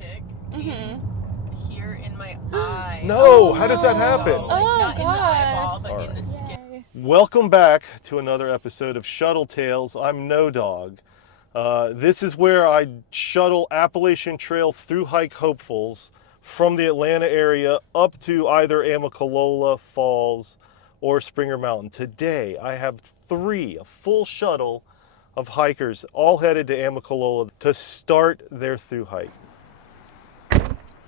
tick here in my eye. No, how does that happen? So, like, not God. in the eyeball, but All in the right. skin. Yay. Welcome back to another episode of Shuttle Tales. I'm NOBO. This is where I shuttle Appalachian Trail through hike hopefuls from the Atlanta area up to either Amicalola Falls or Springer Mountain. Today I have a full shuttle of hikers all headed to Amicalola to start their through hike.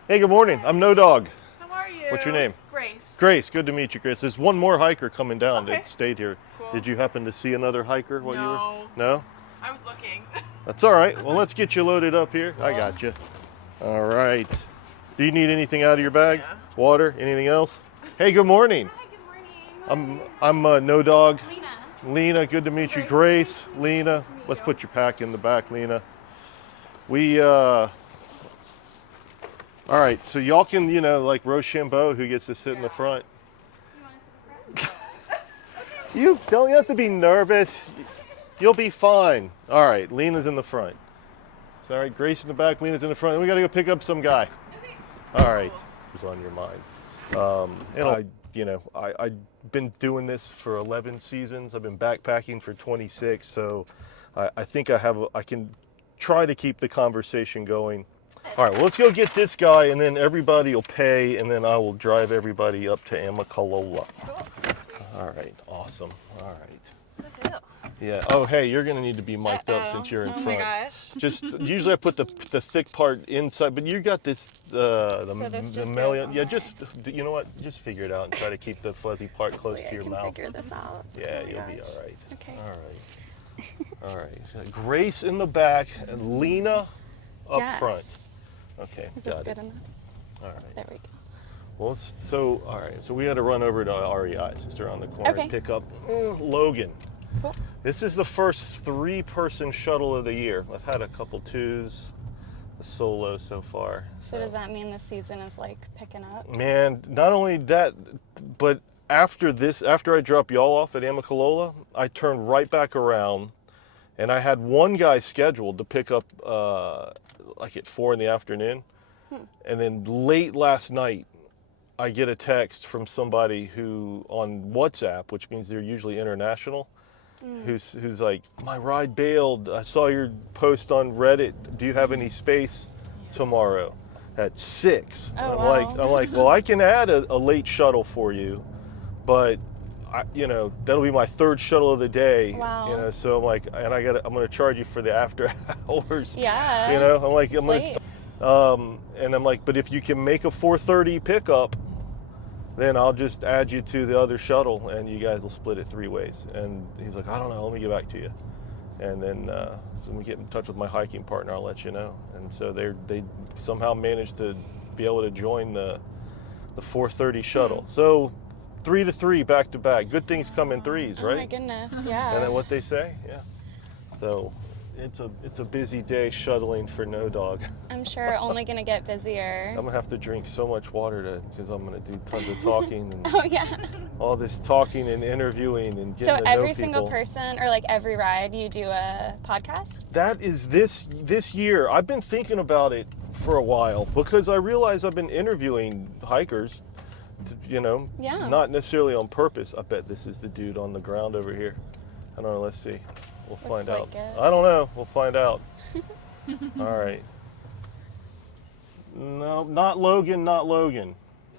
Hey, good morning. I'm NOBO. How are you? What's your name? Grace. Grace, good to meet you, Grace. There's one more hiker coming down that stayed here. Cool. Did you happen to see another hiker while you were? No. No? I was looking. That's all right. Well, let's get you loaded up here. I got you. All right. Do you need anything out of your bag? Yeah. Water? Anything else? Hey, good morning. Hi, good morning. I'm NOBO. Lena. Lena, good to meet you. Grace, Lena. Let's put your pack in the back, Lena. All right, so y'all can, like Rochambeau, who gets to sit in the front. You want to sit in front? You don't have to be nervous. You'll be fine. All right, Lena's in the front. So, all right, Grace in the back, Lena's in the front. And we got to go pick up some guy. All right, who's on your mind? I've been doing this for 11 seasons. I've been backpacking for 26, so I think I can try to keep the conversation going. All right, well, let's go get this guy, and then everybody will pay, and then I will drive everybody up to Amicalola. Cool. All right, awesome. All right. Good deal. Yeah. Oh, hey, you're gonna need to be mic'd up since you're in front. Oh my gosh. Just usually I put the thick part inside, but you got this So this just goes melon. on Yeah, there. just you know what? Just figure it out and try to keep the fuzzy part close to your I can mouth. figure this out. Yeah, Oh my you'll be gosh. all right. Okay. All right. All right. So Grace in the back and Lena up Yes. front. Okay, Is this got good it. enough? All right. There we go. Well, all right. So we had to run over to REI, just around the corner, Okay. and pick up Logan. Cool. This is the first 3-person shuttle of the year. I've had a couple 2s, a solo so far. So does that mean the season is like picking up? Man, not only that, but after I drop y'all off at Amicalola, I turn right back around, and I had one guy scheduled to pick up like at 4 in the afternoon, and then late last night, I get a text from somebody who on WhatsApp, which means they're usually international. Who's like, my ride bailed. I saw your post on Reddit. Do you have any space tomorrow at 6? Oh, I'm like, well, I can add a late shuttle for you, but that'll be my 3rd shuttle of the day. Wow. So I'm like, and I'm gonna charge you for the after hours. Yeah. I'm like, Late. and I'm like, but if you can make a 4:30 pickup, then I'll just add you to the other shuttle, and you guys will split it 3 ways. And he's like, I don't know, let me get back to you. And then so when we get in touch with my hiking partner, I'll let you know. And so they somehow managed to be able to join the 4:30 shuttle. So 3 to 3 back to back. Good things come in 3s, right? Oh my goodness, yeah. Isn't that what they say? Yeah. So it's a busy day shuttling for NOBO. I'm sure only gonna get busier. I'm gonna have to drink so much water because I'm gonna do tons of talking and Oh yeah. all this talking and interviewing and getting So to know every people. single person, or like every ride, you do a podcast? That is this year. I've been thinking about it for a while because I realize I've been interviewing hikers, Yeah. not necessarily on purpose. I bet this is the dude on the ground over here. I don't know. Let's see. We'll find out. like it. I don't know. We'll find out. All right. No, not Logan. Not Logan.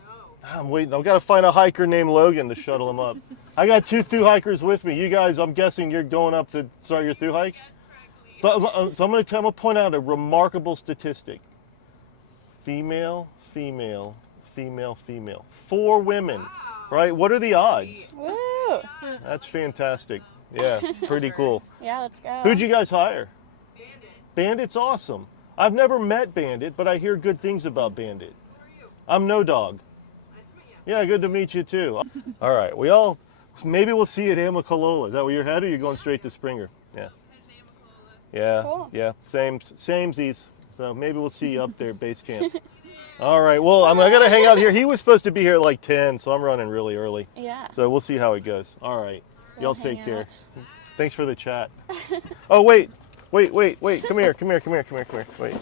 No. I'm waiting. I've got to find a hiker named Logan to shuttle him up. I got 2 thru hikers with me. You guys, I'm guessing you're going up to start your thru hikes? So I'm going to point out a remarkable statistic. Female, female, female, female. 4 women, right? What are the odds? Woo! That's fantastic. Yeah, pretty cool. Yeah, let's go. Who'd you guys hire? Bandit. Bandit's awesome. I've never met Bandit, but I hear good things about Bandit. Who are you? I'm NOBO. Nice to meet you. Yeah, good to meet you too. All right, maybe we'll see you at Amicalola. Is that where you're headed, or you're going straight to Springer? Yeah. Heading to Amicalola. Yeah, Cool. yeah, samesies. So maybe we'll see you up there at base camp. All right, well, I gotta hang out here. He was supposed to be here at like 10, so I'm running really early. Yeah. So we'll see how it goes. All right, y'all hang take care. out. Thanks for the chat. Oh, wait. Come here. Wait.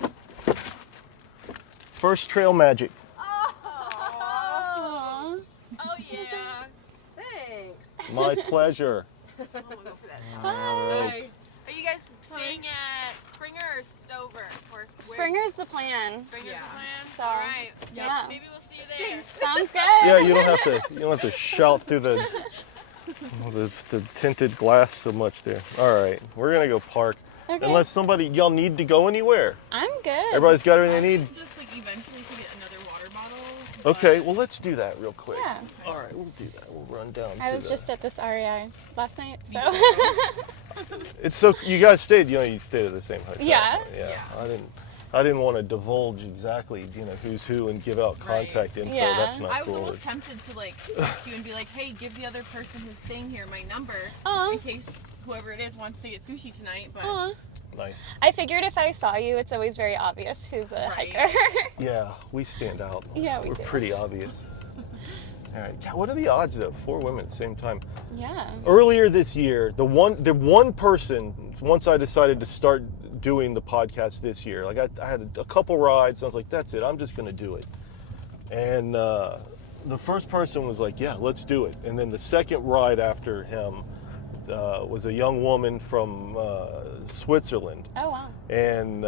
First trail magic. Aw. Oh yeah. Thanks. My pleasure. I'm gonna go for that. All right. Hi. Are you guys staying at Springer or Stover? Or where? Springer's the plan. Springer's Yeah. the plan. So, All right. yeah. Maybe we'll see you there. Sounds good. Yeah, you don't have to shout through the tinted glass so much there. All right, we're gonna go park. Okay. Unless y'all need to go anywhere. I'm good. Everybody's got everything they need. Just like eventually to get another water bottle. Okay, but- well let's do that real quick. Yeah. All right, we'll do that. We'll run down. I to was the- just at this REI last night, so. It's so you guys stayed. You stayed at the same hotel. Yeah. Yeah. I didn't want to divulge exactly, who's who and give out Right. contact info. Yeah. That's not I was cool. almost tempted to like text you and be like, hey, give the other person who's staying here my number Aw. in case whoever it is wants to get sushi tonight. But Aw. Nice. I figured if I saw you, it's always very obvious who's a Right. hiker. Yeah, we stand out. Yeah, we We're do. pretty obvious. All right. Yeah, what are the odds though? 4 women at the same time. Yeah. Earlier this year, the one person, once I decided to start doing the podcast this year, like I had a couple rides, I was like, that's it, I'm just gonna do it. And the first person was like, yeah, let's do it. And then the second ride after him was a young woman from Switzerland. Oh, wow. And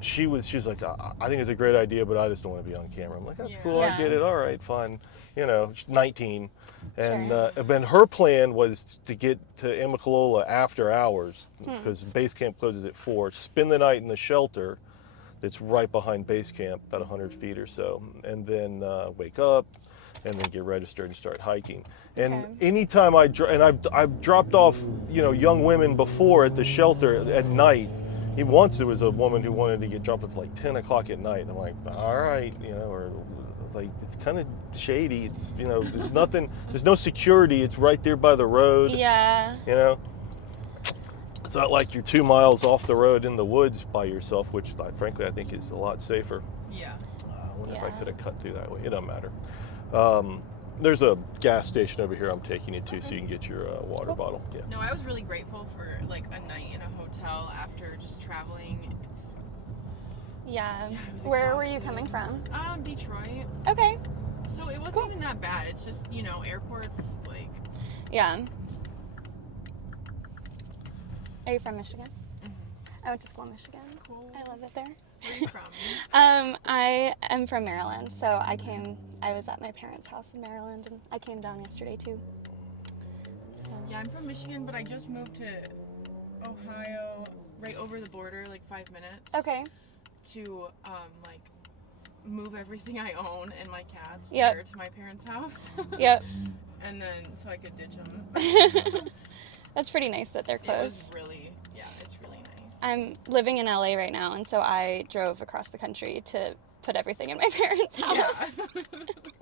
she's like, I think it's a great idea, but I just don't want to be on camera. I'm like, that's Yeah. cool, I Yeah. get it, all right, fine. She's 19. And Sure. then her plan was to get to Amicalola after hours, Hmm. because base camp closes at 4, spend the night in the shelter that's right behind base camp, about 100 feet or so, and then wake up, and then get registered and start hiking. And Okay. anytime I've dropped off, young women before at the shelter at night. Once there was a woman who wanted to get dropped off like 10 o'clock at night. I'm like, all right, or like it's kind of shady. It's there's nothing, there's no security. It's right there by the road. Yeah. It's not like you're 2 miles off the road in the woods by yourself, which frankly I think is a lot safer. yeah. I wonder if I Yeah. could have cut through that way. It doesn't matter. There's a gas station over here I'm taking you to so you can get your water Cool. bottle. Yeah. No, I was really grateful for like a night in a hotel after just traveling. It's Yeah. Yeah, it was Where were you exhausting. coming from? Detroit. Okay. So it wasn't Cool. even that bad. It's just, airports like Yeah. Are you from Michigan? Mhm. I went to school in Michigan. Cool. I love it there. Where are you from? I am from Maryland, so I was at my parents' house in Maryland, and I came down yesterday too. So, Yeah, I'm from Michigan, but I just moved to Ohio, right over the border, like 5 minutes. okay. To like move everything I own and my cats Yep. there to my parents' house. Yep. And then so I could ditch them. That's pretty nice that they're It was close. really, it's really nice. I'm living in LA right now, and so I drove across the country to put everything in my parents' house. Yeah.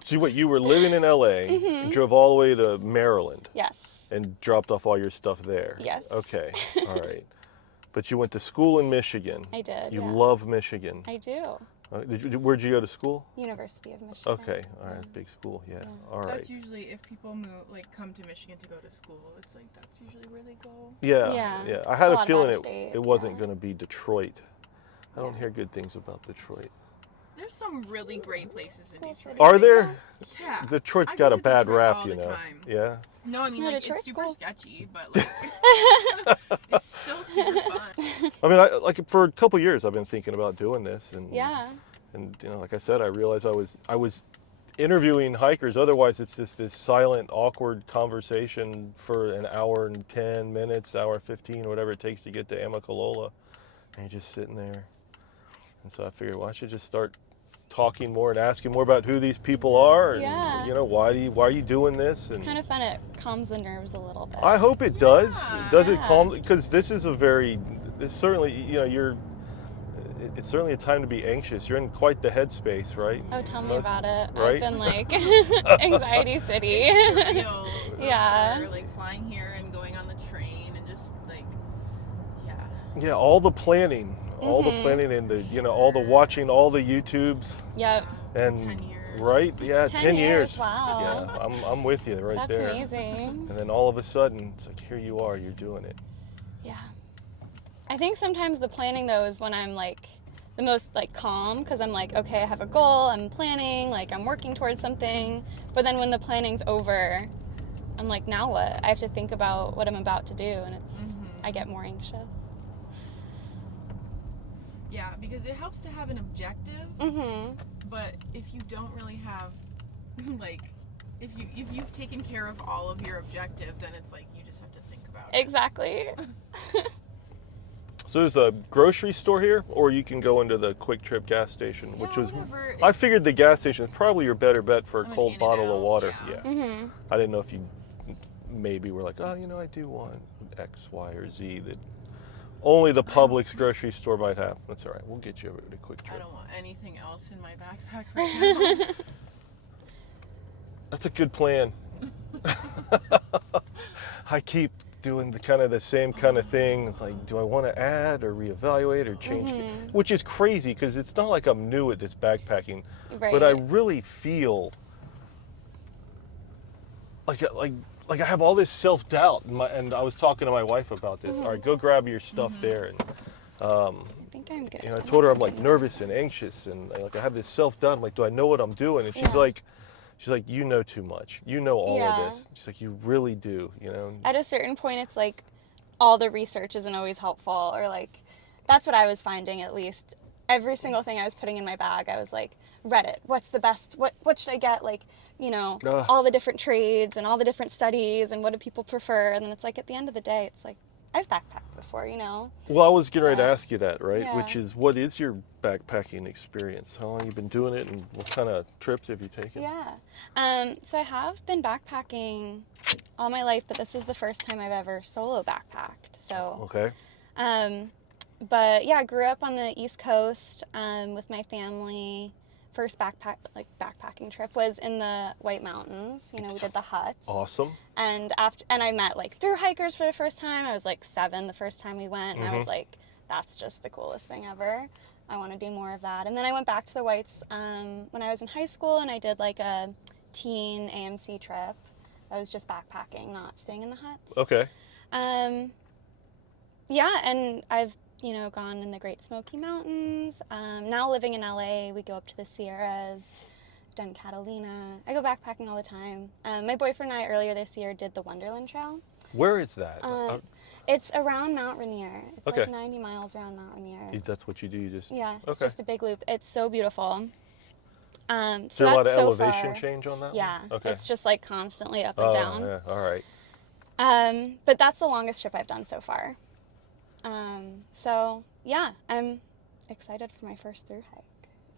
So you were living in LA, Mhm. drove all the way to Maryland, Yes. and dropped off all your stuff there. Yes. Okay. All right. But you went to school in Michigan. I did. You yeah. love Michigan. I do. Where'd you go to school? University of Michigan. Okay. All right. Big school. Yeah. Yeah. All right. That's usually if people come to Michigan to go to school, it's like that's usually where they go. Yeah. Yeah. Yeah. I had A a lot of feeling out-of-state, it wasn't yeah. going to be Detroit. I don't Yeah. hear good things about Detroit. There's some really great places in Cool Detroit. city. Are there? Yeah. Detroit's I got go a to bad Detroit rap, all you the know. time. Yeah. No, I mean Yeah, like Detroit's it's super cool. sketchy, but like it's still super fun. I mean, for a couple years I've been thinking about doing this, and Yeah. And like I said, I realized I was interviewing hikers. Otherwise, it's just this silent, awkward conversation for an hour and 10 minutes, hour 15, whatever it takes to get to Amicalola, and you're just sitting there. And so I figured, well, I should just start talking more and asking more about who these people are, and Yeah. why are you doing this? It's And kind of fun. It calms the nerves a little bit. I hope it does. Yeah. Does it Yeah. calm? Because this is it's certainly, it's certainly a time to be anxious. You're in quite the headspace, right? Oh, tell me Most- about it. right? I've been like anxiety city. Surreal, for Yeah. sure. Like flying here and going on the train and just like, yeah. Yeah, all the planning, Mhm. and all the watching, all the YouTubes, Yep. and 10 years. right, yeah, 10 years. Wow. Yeah, I'm with you right That's there. amazing. And then all of a sudden, it's like here you are, you're doing it. Yeah. I think sometimes the planning though is when I'm like the most like calm, because I'm like, okay, I have a goal, I'm planning, like I'm working towards something. But then when the planning's over, I'm like, now what? I have to think about what I'm about to do, and I get more anxious. Yeah, because it helps to have an objective. But if you don't really have, like, if you've taken care of all of your objective, then it's like you just have to think about it. Exactly. So there's a grocery store here, or you can go into the Quick Trip gas station, which was. I figured the gas station is probably your better bet for a cold bottle of water. Yeah. I didn't know if you maybe were like, oh, I do want X, Y, or Z that only the Publix grocery store might have. That's all right. We'll get you over to Quick Trip. I don't want anything else in my backpack right now. That's a good plan. I keep doing the same kind of thing. It's like, do I want to add or reevaluate or change? Which is crazy because it's not like I'm new at this backpacking, but I really feel like I have all this self-doubt. And I was talking to my wife about this. All right, go grab your stuff there. And I think I'm good. I told her I'm like nervous and anxious, and like I have this self-doubt. I'm like, do I know what I'm doing? And she's like, you know too much. You know all of this. She's like, you really do, At a certain point, it's like all the research isn't always helpful, or like, that's what I was finding at least. Every single thing I was putting in my bag, I was like, Reddit, what's the best, what should I get? Like, all the different trades and all the different studies and what do people prefer? And then it's like, at the end of the day, it's like, I've backpacked before, Well, I was getting ready to ask you that, right? Yeah. Which is, what is your backpacking experience? How long have you been doing it, and what kind of trips have you taken? Yeah. So I have been backpacking all my life, but this is the first time I've ever solo backpacked. So. Okay. But yeah, I grew up on the East Coast with my family. First backpacking trip was in the White Mountains. We did the huts. Awesome. And I met like thru-hikers for the first time. I was like 7 the first time we went, and I was like, that's just the coolest thing ever. I want to do more of that. And then I went back to the Whites when I was in high school, and I did like a teen AMC trip. I was just backpacking, not staying in the huts. Okay. Yeah, and I've gone in the Great Smoky Mountains. Now living in LA, we go up to the Sierras, done Catalina. I go backpacking all the time. My boyfriend and I earlier this year did the Wonderland Trail. Where is that? It's around Mount Rainier. It's like 90 miles around Mount Rainier. That's what you do? It's just a big loop. It's so beautiful. So is there a lot of elevation change on that? Yeah. one? Okay. It's just like constantly up and down. Yeah. All right. But that's the longest trip I've done so far. So yeah, I'm excited for my first thru-hike.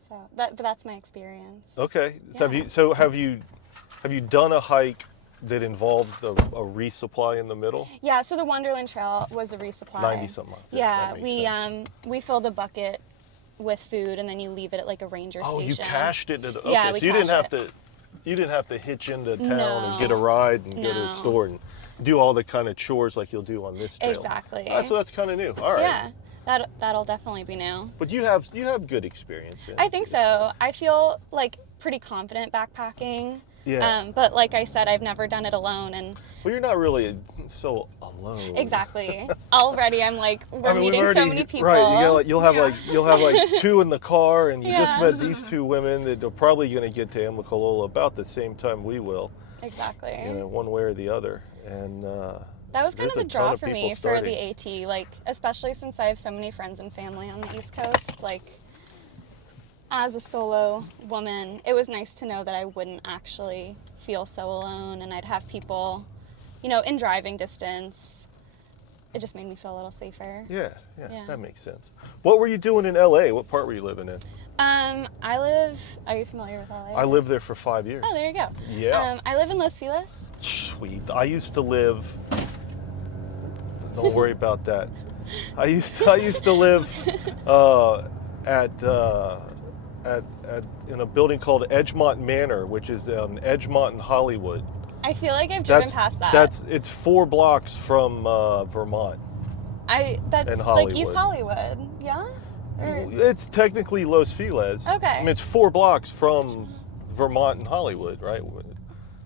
So that's my experience. Okay. Yeah. So have you done a hike that involved a resupply in the middle? Yeah. So the Wonderland Trail was a resupply. 90-some miles. Yeah. We filled a bucket with food, and then you leave it at like a ranger station. Oh, you cached it. Okay. Yeah, so you didn't have to hitch into town and get a ride and go to the store and do all the kind of chores like you'll do on this trail. Exactly. So that's kind of new. All right. Yeah, that'll definitely be new. But you have good experience in it. I think so. I feel like pretty confident backpacking. Yeah. But like I said, I've never done it alone, and. Well, you're not really so alone. Exactly. Already, I'm like, we're meeting so many people. Right. You'll have like 2 in the car, and you just met these 2 women that are probably going to get to Amicalola about the same time we will. Exactly. One way or the other, and. That was kind of the draw for me for the AT, like, especially since I have so many friends and family on the East Coast. Like, as a solo woman, it was nice to know that I wouldn't actually feel so alone, and I'd have people, in driving distance. It just made me feel a little safer. Yeah, that makes sense. What were you doing in LA? What part were you living in? Are you familiar with LA? I lived there for 5 years. Oh, there you go. Yeah. I live in Los Feliz. Sweet. I used to live. Don't worry about that. I used to live in a building called Edgemont Manor, which is in Edgemont in Hollywood. I feel like I've driven past that. It's 4 blocks from Vermont. That's like East Hollywood, yeah? It's technically Los Feliz. Okay. I mean, it's 4 blocks from Vermont and Hollywood, right?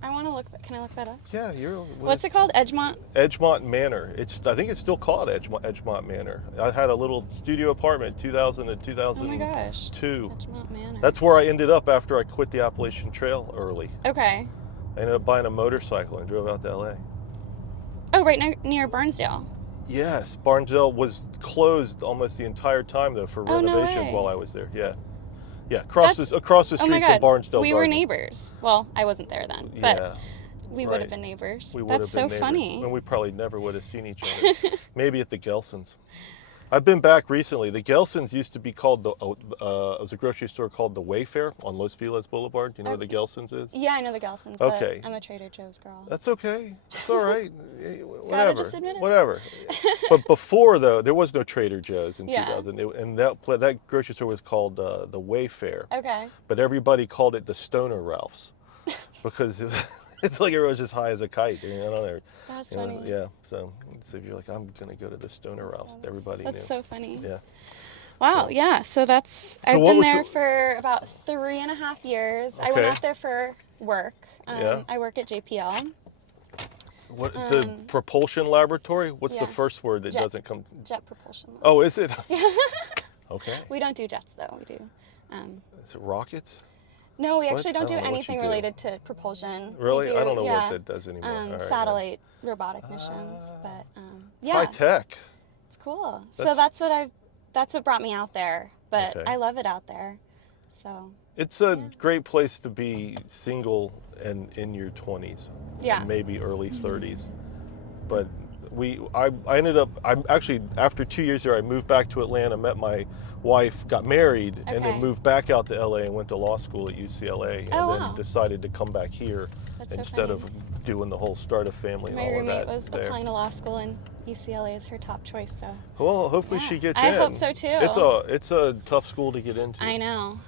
I want to look. Can I look that up? Yeah, What's it called? Edgemont Manor. I think it's still called Edgemont Manor. I had a little studio apartment, 2000 to 2002. Oh my gosh. Edgemont Manor. That's where I ended up after I quit the Appalachian Trail early. Okay. I ended up buying a motorcycle and drove out to LA. Oh, right near Barnesdale. Yes, Barnesdale was closed almost the entire time though for renovations while I was there. Yeah. Yeah, across the street from Barnesdale. We were neighbors. Well, I wasn't there then, but yeah, we would have been neighbors. We would That's have been so neighbors. funny. And we probably never would have seen each other. Maybe at the Gelsons. I've been back recently. The Gelsons used to be called it was a grocery store called the Wayfair on Los Feliz Boulevard. Do you know where the Gelsons is? Yeah, I know the Gelsons. Okay. But I'm a Trader Joe's girl. That's okay. It's all right. Whatever. Gotta just admit it. Whatever. But before though, there was no Trader Joe's in 2000, and that grocery store was called the Wayfair. Okay. But everybody called it the Stoner Ralphs because it's like everyone's just high as a kite. That's funny. Yeah. So if you're like, I'm gonna go to the Stoner Ralphs, everybody knew. That's so funny. Yeah. Wow. Yeah. So I've been there for about 3.5 years. Okay. I went out there for work. Yeah. I work at JPL. What the propulsion laboratory? What's the first word that doesn't come? Jet propulsion. Oh, is it? Yeah. Okay. We don't do jets though. We do. Is it rockets? No, we actually don't do anything related to propulsion. Really? I don't know what that does anymore. Satellite robotic missions, but yeah. High tech. It's cool. So that's what brought me out there. But Okay. I love it out there. So. It's a great place to be single and in your 20s. Yeah. Maybe early 30s. But I ended up, after 2 years there, I moved back to Atlanta, met my wife, got married, and then moved back out to LA and went to law school at UCLA, and then decided to come back here instead of doing the whole start a family and all of that. My roommate was applying to law school, and UCLA is her top choice. So. Well, hopefully she gets in. I hope so too. It's a tough school to get into. I know.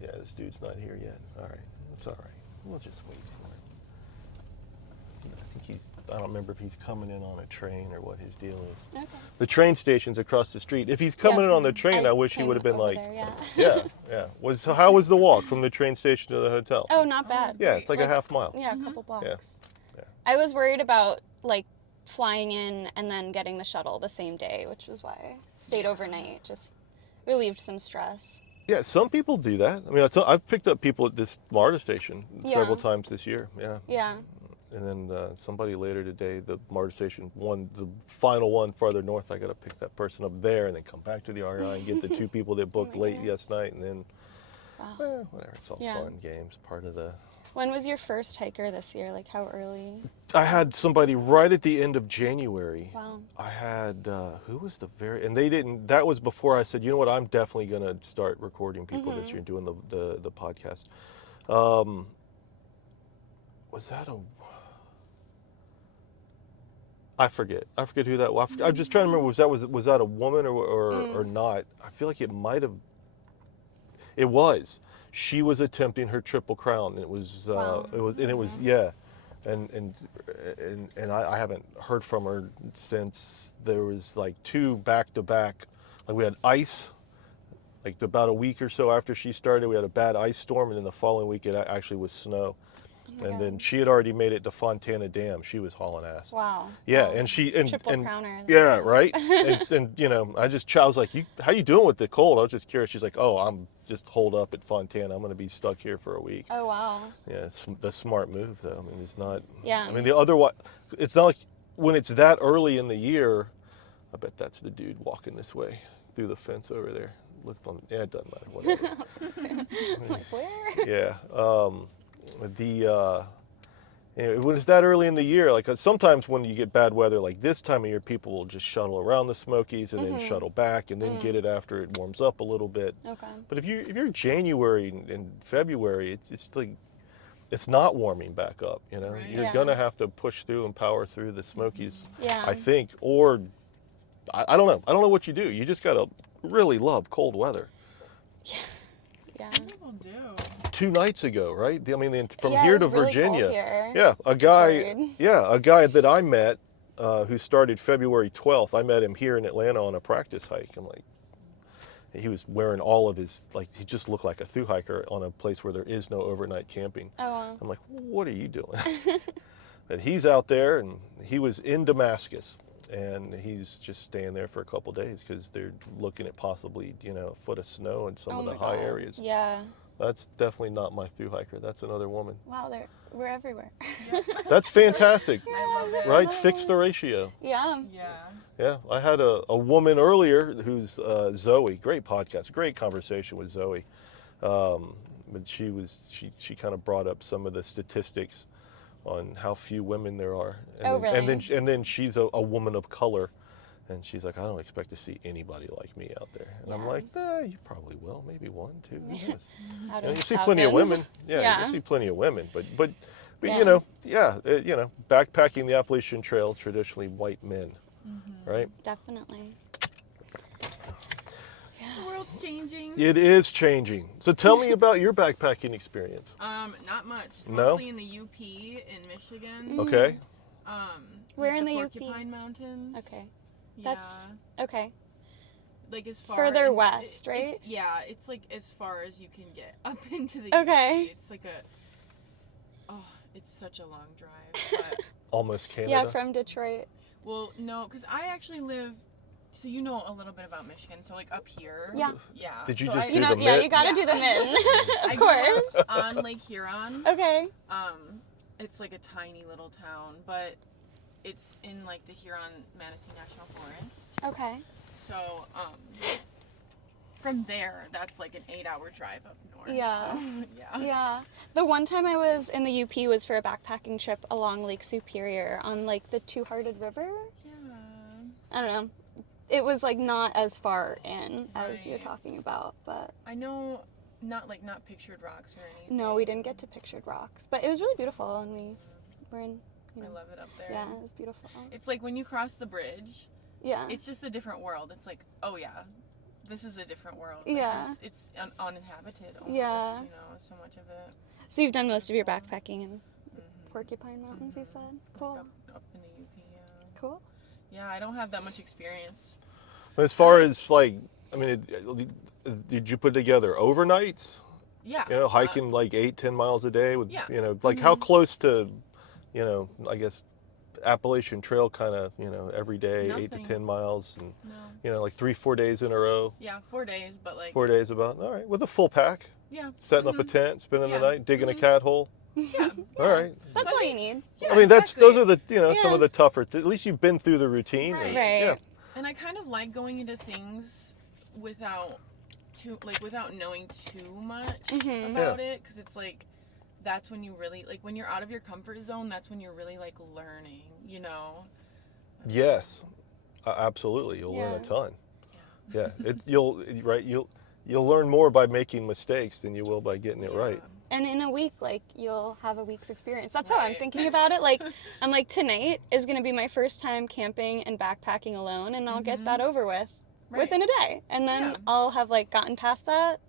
Yeah, this dude's not here yet. All right, it's all right. We'll just wait for it. I think I don't remember if he's coming in on a train or what his deal is. Okay. The train station's across the street. If he's coming in on the train, I wish he would have been like, there, yeah. So how was the walk from the train station to the hotel? Oh, not bad. Yeah, it's like a half mile. Yeah, a couple blocks. Yeah. I was worried about flying in and then getting the shuttle the same day, which was why I stayed overnight. Just relieved some stress. Yeah, some people do that. I mean, I've picked up people at this MARTA station several times this year. Yeah. Yeah. And then somebody later today, the MARTA station, the final one farther north, I got to pick that person up there and then come back to the REI and get the two people that booked late last night, and then whatever. It's all fun games, part of the. When was your first hiker this year? How early? I had somebody right at the end of January. Wow. I had, who was and they didn't, that was before I said, you know what, I'm definitely going to start recording people this year and doing the podcast. Was that I forget who that was. I'm just trying to remember, was that a woman or not? I feel like it might have, it was. She was attempting her Triple Crown, and it was and I haven't heard from her since. There was 2 back-to-back, we had ice, about a week or so after she started, we had a bad ice storm, and then the following week it actually was snow. And then she had already made it to Fontana Dam. She was hauling ass. Wow. Yeah, wow. and Triple crowner. Yeah, right. and I was like, how you doing with the cold? I was just curious. She's like, oh, I'm just holed up at Fontana. I'm going to be stuck here for a week. Oh wow. Yeah, it's the smart move though. I mean, it's not. Yeah. I mean, the other one, it's not like when it's that early in the year. I bet that's the dude walking this way through the fence over there. Looked on. Yeah, it doesn't matter. Whatever. Where? Yeah. When it's that early in the year, sometimes when you get bad weather like this time of year, people will just shuttle around the Smokies and then shuttle back and then get it after it warms up a little bit. Okay. But if you're January and February, it's not warming back up. Right. You're gonna have to push through and power through the Smokies. Yeah. I think, or I don't know. I don't know what you do. You just gotta really love cold weather. Yeah. Some people do. 2 nights ago, right? I mean, from here to Virginia. Cold here. Yeah, a guy that I met who started February 12th. I met him here in Atlanta on a practice hike. I'm like, he was wearing all of his, like, he just looked like a thru-hiker on a place where there is no overnight camping. Oh, wow. I'm like, what are you doing? And he's out there, and he was in Damascus, and he's just staying there for a couple days because they're looking at possibly, a foot of snow in some of the high areas. Yeah. That's definitely not my thru-hiker. That's another woman. Wow, we're everywhere. That's fantastic. I love it. Right? Fix the ratio. Yeah. Yeah. Yeah, I had a woman earlier who's Zoe. Great podcast, great conversation with Zoe. But she kind of brought up some of the statistics on how few women there are. And really? And then she's a woman of color, and she's like, I don't expect to see anybody like me out there. And I'm like, you probably will, maybe one, two. Who knows? You see plenty of women. Yeah, you see plenty of women, but backpacking the Appalachian Trail, traditionally white men. Right? Definitely. The world's changing. It is changing. So tell me about your backpacking experience. Not much. No? Mostly in the UP in Michigan. Okay. Where in the UP? Porcupine Mountains. Okay. Yeah. That's okay. Like as far further west, right? It's like as far as you can get up into the Okay. UP. It's like it's such a long drive. But, Almost Canada. Yeah, from Detroit. well, no, because I actually live. So you know a little bit about Michigan. So like up here. Yeah. Yeah. Did you so just I, do the Yeah, mitt? you gotta do the min. I Of grew course. up on Lake Huron. Okay. It's like a tiny little town, but it's in like the Huron-Manistee National Forest. Okay. So, from there, that's like an 8-hour drive up north. Yeah. So, yeah. Yeah. The one time I was in the UP was for a backpacking trip along Lake Superior on like the Two-Hearted River. Yeah. I don't know. It was like not as far in as Right. you're talking about, but I know, not Pictured Rocks or anything. no, we didn't get to Pictured Rocks, but it was really beautiful, and we were in. I love it up there. Yeah, it was beautiful. It's like when you cross the bridge, Yeah. it's just a different world. It's like, oh yeah, this is a different world. Like, Yeah. It's uninhabited almost, Yeah. so much of it. So you've done most of your backpacking in Porcupine Mountains, you said? Cool. Like up in the UP, yeah. Cool. Yeah, I don't have that much experience. As far as like, I mean, did you put together overnights? Yeah. Hiking like 8-10 miles a day with, Yeah. like how close to, I guess Appalachian Trail kind of, every day, 8 to Nothing. 10 miles and, No. like 3-4 days in a row. Yeah, 4 days, but like. 4 days about, all right, with a full pack, Yeah. setting up a tent, spending the Yeah. night, digging a cat hole. Yeah. All right. That's all you need. Yeah, I mean, exactly. those are the, some Yeah. of the tougher, at least you've been through the routine. Right. and- Right. Yeah. And I kind of like going into things without knowing too much about it, because it's like that's when you really like when you're out of your comfort zone. That's when you're really like learning, Yes, absolutely. You'll learn a ton. Yeah, you'll learn more by making mistakes than you will by getting it right. And in a week, like, you'll have a week's experience. That's how I'm Right. thinking about it. Like, I'm like, tonight is going to be my first time camping and backpacking alone, and I'll get that over with within a day. And then Yeah. I'll have, like, gotten past that,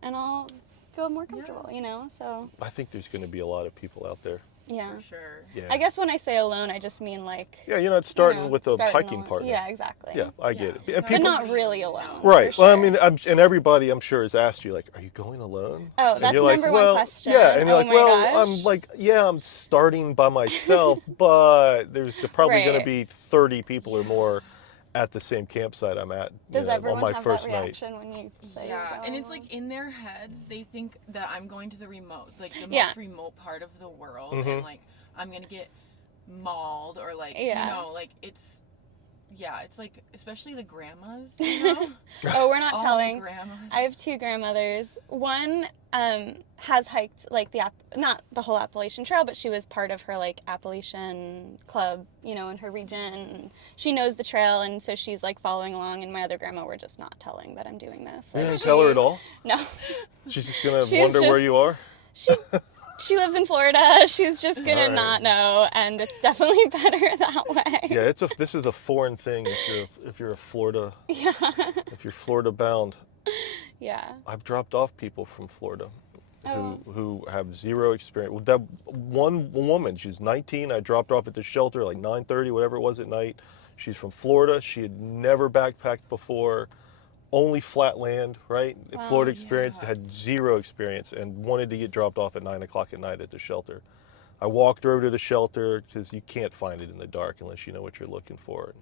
and I'll feel more comfortable, So, I think there's going to be a lot of people out there. yeah. For sure. Yeah. I guess when I say alone, I just mean, like... Yeah, you're not starting with a starting hiking alone. partner. Yeah, exactly. Yeah, I get it. And But people, not really alone. right. for Well, I sure. mean, and everybody, I'm sure, has asked you, like, are you going alone? Oh, And that's you're like, number one well, question. Yeah, and you're Oh like, my well, gosh. I'm like, yeah, I'm starting by myself, but there's probably going to Right. be 30 people or more at the same campsite I'm at Does on everyone my have first that night. reaction when you say you're Yeah, going and it's alone? like in their heads, they think that I'm going to the remote, like the Yeah. most remote part of the world, Mm-hmm. and like I'm gonna get mauled or like like it's like especially the grandmas. Oh, we're not All the telling. grandmas. I have two grandmothers. One has hiked like not the whole Appalachian Trail, but she was part of her like Appalachian club, in her region. She knows the trail, and so she's like following along. And my other grandma, we're just not telling that I'm doing this. You Like, didn't tell her at all? No, She's just going to She's wonder where just- you are? she lives in Florida. She's just gonna All right. not know, and it's definitely better that way. Yeah, this is a foreign thing if you're a Florida, Yeah. if you're Florida bound. Yeah. I've dropped off people from Florida Oh. who have zero experience. Well, that one woman, she's 19. I dropped her off at the shelter like 9:30, whatever it was at night. She's from Florida. She had never backpacked before. only flat land, right? Wow, Florida experience, yeah. had zero experience, and wanted to get dropped off at 9 o'clock at night at the shelter. I walked over to the shelter because you can't find it in the dark unless you know what you're looking for.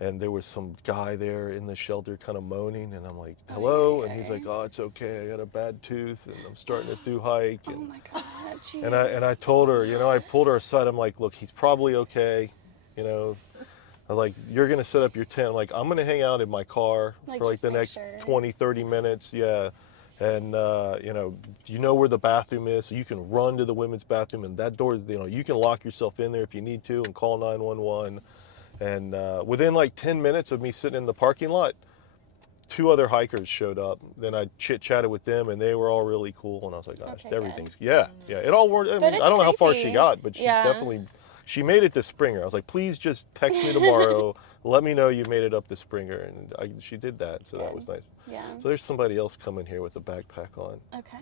And there was some guy there in the shelter kind of moaning, and I'm like, hello? And he's like, oh, it's okay, I got a bad tooth, and I'm starting to thru-hike. Oh And, my God, jeez. and I told her, you know, I pulled her aside, I'm like, look, he's probably okay, you know. I'm like, you're going to set up your tent. I'm like, I'm going to hang out in my car Like, for like just the make next sure. 20, 30 minutes. Yeah. And, you know where the bathroom is, so you can run to the women's bathroom, and that door, you know, you can lock yourself in there if you need to and call 911. And within like 10 minutes of me sitting in the parking lot, 2 other hikers showed up. Then I chit-chatted with them, and they were all really cool. And I was like, gosh, Okay, everything's, yeah, it all worked. I But mean, it's I don't know how far she creepy. got, but she Yeah. definitely, she made it to Springer. I was like, please just text me tomorrow. Let me know you made it up to Springer. And she did that, so that Good. was nice. Yeah. So there's somebody else coming here with a backpack on. Okay.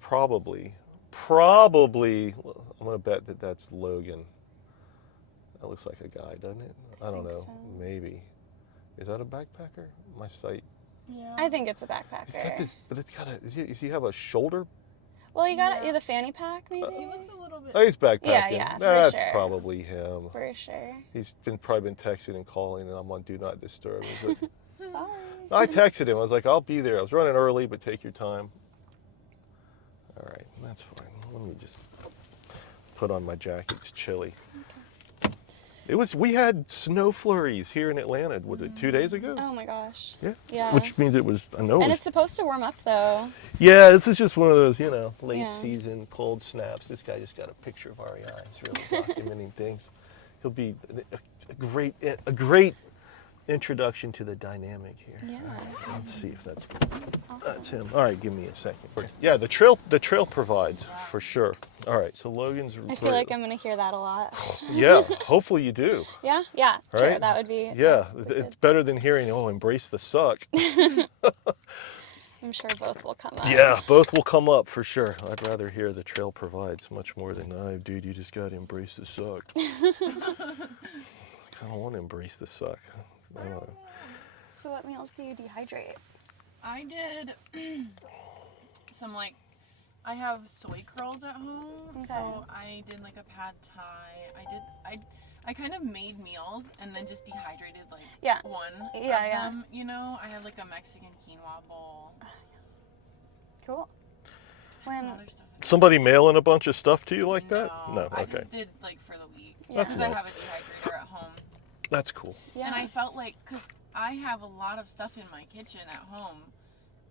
Probably, I'm going to bet that that's Logan. That looks like a guy, doesn't it? I don't know. so. Maybe. Is that a backpacker? My sight. Yeah. I think it's a backpacker. It's got this, but it's got a, does he have a shoulder? Well, you got Yeah. the fanny pack, maybe? He looks a little bit. Oh, he's backpacking. Yeah, for That's sure. probably him. For sure. He's probably been texting and calling, and I'm on Do Not Disturb. He's like, Sorry. I texted him. I was like, I'll be there. I was running early, but take your time. All right, that's fine. Let me just put on my jacket. It's chilly. We had snow flurries here in Atlanta, was it 2 days ago? Oh my gosh. Yeah. Yeah. Which means it was, I know. And it's supposed to warm up though. Yeah, this is just one of those, late Yeah. season cold snaps. This guy just got a picture of REI. He's really documenting things. He'll be a great introduction to the dynamic here. Yeah. Let's see if that's Awesome. him. All right, give me a second. Yeah, the trail provides for sure. All right, so Logan's. I feel like I'm gonna hear that a lot. Yeah, hopefully you do. Yeah, All sure. right? That would be. Yeah, that's good. it's better than hearing, embrace the suck. I'm sure both will come up. Yeah, both will come up for sure. I'd rather hear the trail provides much more than, dude, you just got to embrace the suck. I kind of want to embrace the suck. I don't know. So what meals do you dehydrate? I did some I have soy curls at home, Okay. so I did like a pad thai. I kind of made meals and then just dehydrated Yeah. one of Yeah. them. I had like a Mexican quinoa bowl. Cool. Some When other stuff. Somebody mailing a bunch of stuff to you like that? No, I okay. just did for the week Yeah. because That's I nice. have a dehydrator at home. That's cool. yeah. And I felt because I have a lot of stuff in my kitchen at home,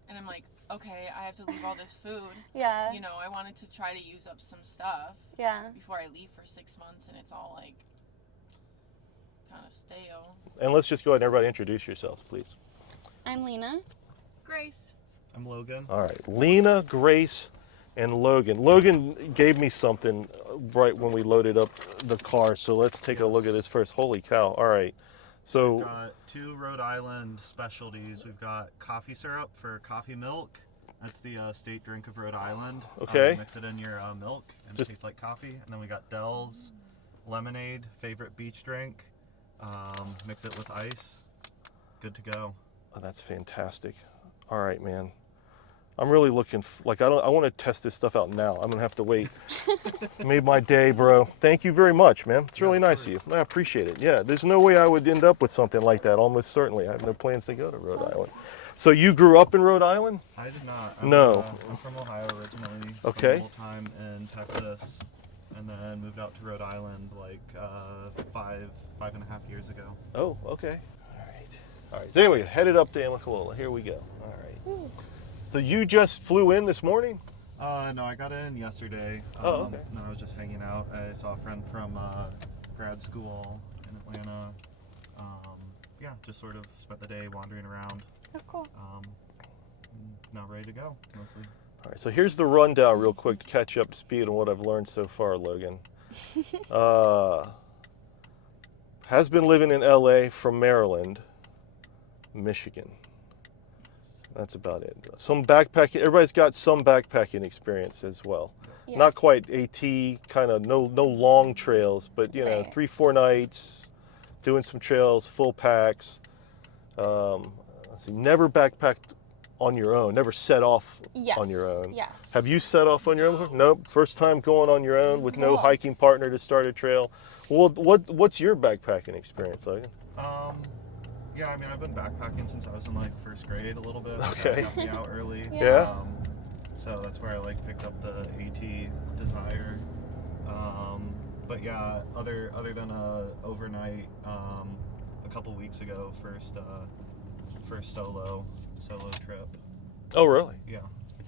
and I'm like, okay, I have to leave all this food. yeah. I wanted to try to use up some stuff Yeah. before I leave for 6 months, and it's all kind of stale. And let's just go ahead and everybody introduce yourselves, please. I'm Lena. Grace. I'm Logan. All right, Lena, Grace, and Logan. Logan gave me something right when we loaded up the car, so let's take a look at this first. Holy cow. All right. We've So, got 2 Rhode Island specialties. We've got coffee syrup for coffee milk. That's the state drink of Rhode Island. Okay. Mix it in your milk and Just- it tastes like coffee. And then we got Dell's lemonade, favorite beach drink. Mix it with ice. Good to go. oh, that's fantastic. All right, man. I'm really looking, I want to test this stuff out now. I'm going to have to wait. Made my day, bro. Thank you very much, man. It's really Yeah, of nice of you. course. I appreciate it. Yeah, there's no way I would end up with something like that, almost certainly. I have no plans to go to Rhode Island. So you grew up in Rhode Island? I did not. No. I'm from Ohio originally. Spent Okay. a little time in Texas. And then moved out to Rhode Island 5.5 years ago. Oh, okay. All right. So anyway, headed up to Amicalola. Here we go. All right. So you just flew in this morning? No, I got in yesterday. Oh, okay. And then I was just hanging out. I saw a friend from grad school in Atlanta. Just sort of spent the day wandering around. Oh, cool. Now ready to go, mostly. All right, so here's the rundown real quick to catch you up to speed on what I've learned so far, Logan. Has been living in LA from Maryland, Michigan. That's about it. Some backpacking, everybody's got some backpacking experience as well. Yeah. Not quite AT, kind of no long trails, but Right. 3-4 nights, doing some trails, full packs. let's see, never backpacked on your own, never set off Yes. on your own. Yes. Have you set off on your own? Nope. First time going on your own with no Cool. hiking partner to start a trail. Well, what's your backpacking experience, Logan? Yeah, I mean, I've been backpacking since I was in like first grade a little bit. Okay. That got me out early. Yeah. So that's where I like picked up the AT Desire. But yeah, other than a overnight, a couple weeks ago, first solo trip. Oh, really? Yeah.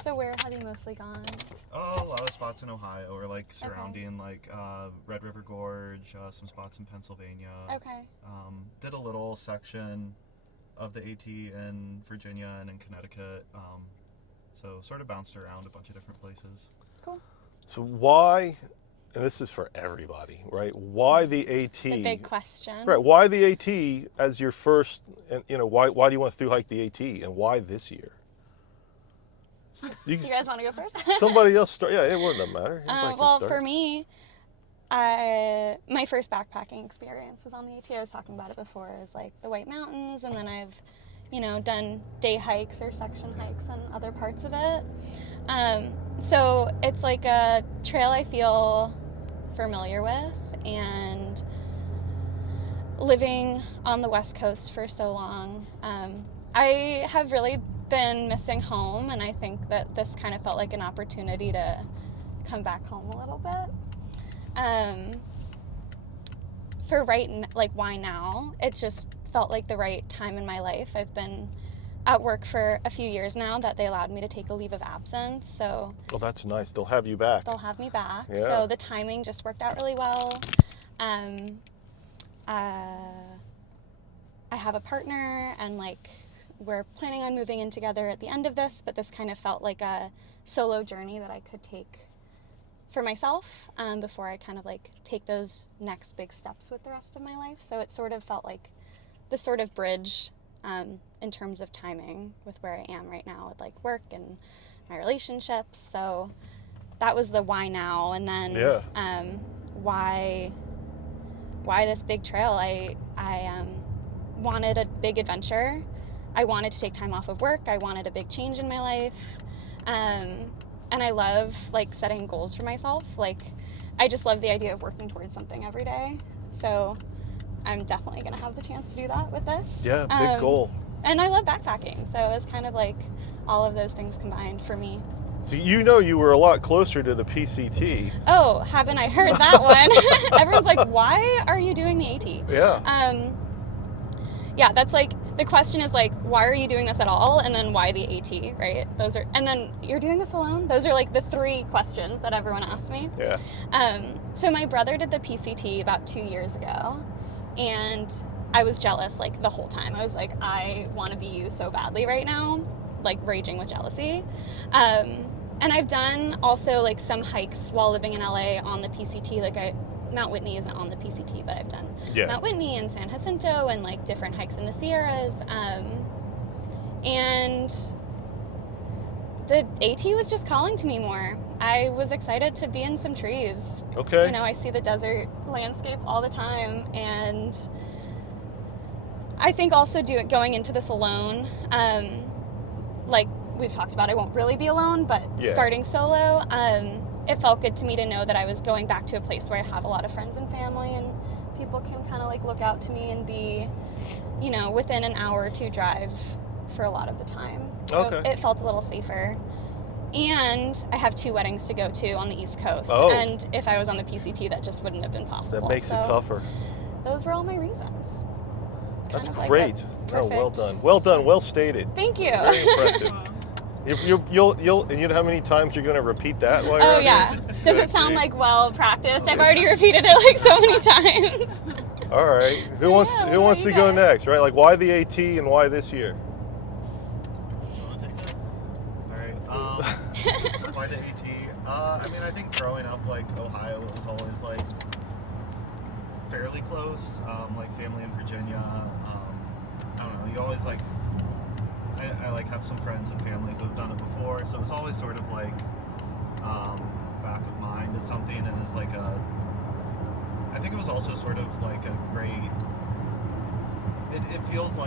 So where have you mostly gone? Oh, a lot of spots in Ohio, or like surrounding like Red River Gorge, some spots in Pennsylvania. Okay. Did a little section of the AT in Virginia and in Connecticut. So sort of bounced around a bunch of different places. Cool. So why, and this is for everybody, right? Why the AT? The big question. Right. Why the AT as your first? And why do you want to thru-hike the AT, and why this year? You guys want to go first? Somebody else start. Yeah, it wouldn't matter. Well, for me, my first backpacking experience was on the AT. I was talking about it before. It was like the White Mountains, and then I've, done day hikes or section hikes on other parts of it. So it's like a trail I feel familiar with, and living on the West Coast for so long, I have really been missing home, and I think that this kind of felt like an opportunity to come back home a little bit. For why now? It just felt like the right time in my life. I've been at work for a few years now that they allowed me to take a leave of absence, so Oh, that's nice. They'll have you back. they'll have me back. Yeah. So the timing just worked out really well. I have a partner, and we're planning on moving in together at the end of this, but this kind of felt like a solo journey that I could take for myself before I kind of take those next big steps with the rest of my life. So it sort of felt like the sort of bridge in terms of timing with where I am right now with work and my relationships. So that was the why now. And then why this big trail? I wanted a big adventure. I wanted to take time off of work. I wanted a big change in my life. And I love setting goals for myself. I just love the idea of working towards something every day. So I'm definitely going to have the chance to do that with this. Yeah, big goal. And I love backpacking. So it's kind of all of those things combined for me. So you were a lot closer to the PCT. Oh, haven't I heard that one? Everyone's like, why are you doing the AT? Yeah. Yeah, that's the question is why are you doing this at all? And then why the AT, right? And then you're doing this alone? Those are the three questions that everyone asks me. Yeah. So my brother did the PCT about 2 years ago, and I was jealous the whole time. I was I want to be you so badly right now, raging with jealousy. And I've done also some hikes while living in LA on the PCT. Mount Whitney isn't on the PCT, but I've done Mount Whitney and San Jacinto and different hikes in the Sierras. And the AT was just calling to me more. I was excited to be in some trees. Okay. I see the desert landscape all the time, and I think also going into this alone, we've talked about, I won't really be alone, but starting solo, it felt good to me to know that I was going back to a place where I have a lot of friends and family, and people can kind of look out to me and be, within an hour or two drive for a lot of the time. So it felt a little safer. And I have 2 weddings to go to on the East Coast. Oh. And if I was on the PCT, that just wouldn't have been possible. That makes it tougher. Those were all my reasons. That's Kind of great. Oh, well done. Well done. Well stated. Thank you. Very impressive. You'll and you know how many times you're going to repeat that while you're out yeah. here? Does it sound well practiced? I've already repeated it so many times. All right. Who wants to go next? Right? Why the AT and why this year? Want to take that? All right. Why the AT? I mean, I think growing up, Ohio was always fairly close. Family in Virginia. I don't know. You always I have some friends and family who've done it before, so it's always sort of back of mind as something, and as I think it was also sort of a great. It feels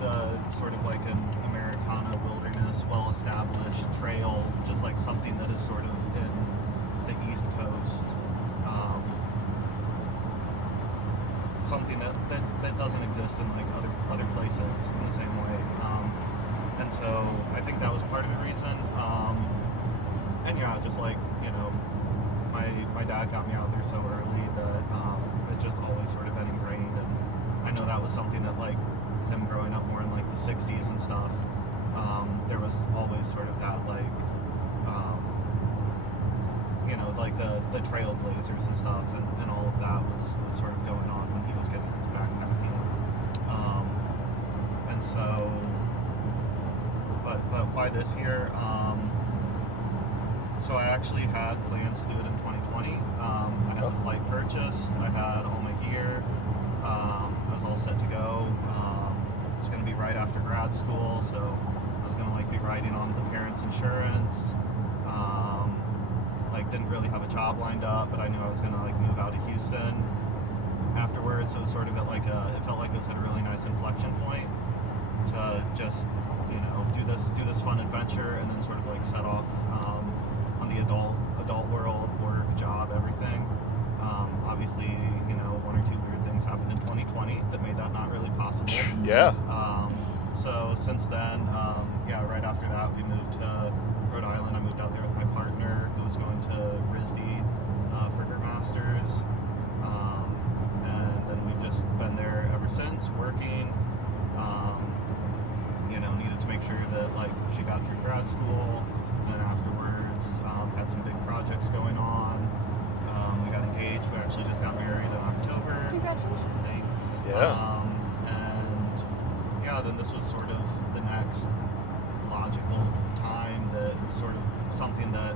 the sort of like an Americana wilderness, well-established trail, just like something that is sort of in the East Coast, something that doesn't exist in like other places in the same way. And so I think that was part of the reason. And yeah, just like, you know, my dad got me out there so early that it's just always sort of been ingrained. And I know that was something that, like, him growing up more in like the 60s and stuff, there was always sort of that, like, you know, like the trailblazers and stuff, and all of that was sort of going on when he was getting into backpacking. And so, but why this year? So I actually had plans to do it in 2020. I had the flight purchased, I had all my gear, I was all set to go. It was going to be right after grad school, so I was going to like be riding on the parents' insurance. Like, didn't really have a job lined up, but I knew I was going to like move out of Houston afterwards. So it was sort of at like it felt like it was at a really nice inflection point to just, you know, do this fun adventure and then sort of like set off on the adult world, work, job, everything. Obviously, you know, one or two weird things happened in 2020 that made that not really possible. Yeah. So since then, yeah, right after that, we moved to Rhode Island. I moved out there with my partner, who was going to RISD for her master's. And then we've just been there ever since, working. You know, needed to make sure that like she got through grad school. Then afterwards, had some big projects going on. We got engaged. We actually just got married in October. Congratulations. Thanks. Yeah. And yeah, then this was sort of the next logical time, that sort of something that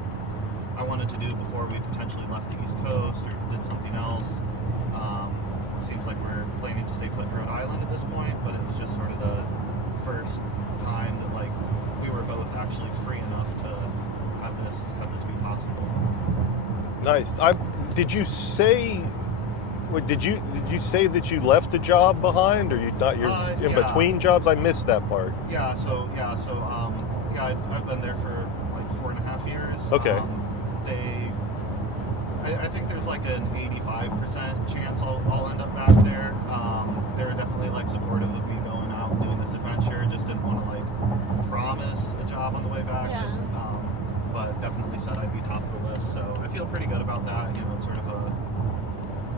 I wanted to do before we potentially left the East Coast or did something else. It seems like we're planning to stay put in Rhode Island at this point, but it was just sort of the first time that like we were both actually free enough to have this be possible. Nice. Did you say? Wait, did you say that you left a job behind, or you're in yeah. between jobs? I missed that part. Yeah. So I've been there for like 4.5 years. Okay. I think there's like an 85% chance I'll end up back there. They were definitely like supportive of me going out and doing this adventure. Just didn't want to like promise a job on the way back. Yeah. But definitely said I'd be top of the list. So I feel pretty good about that. You know, it's sort of a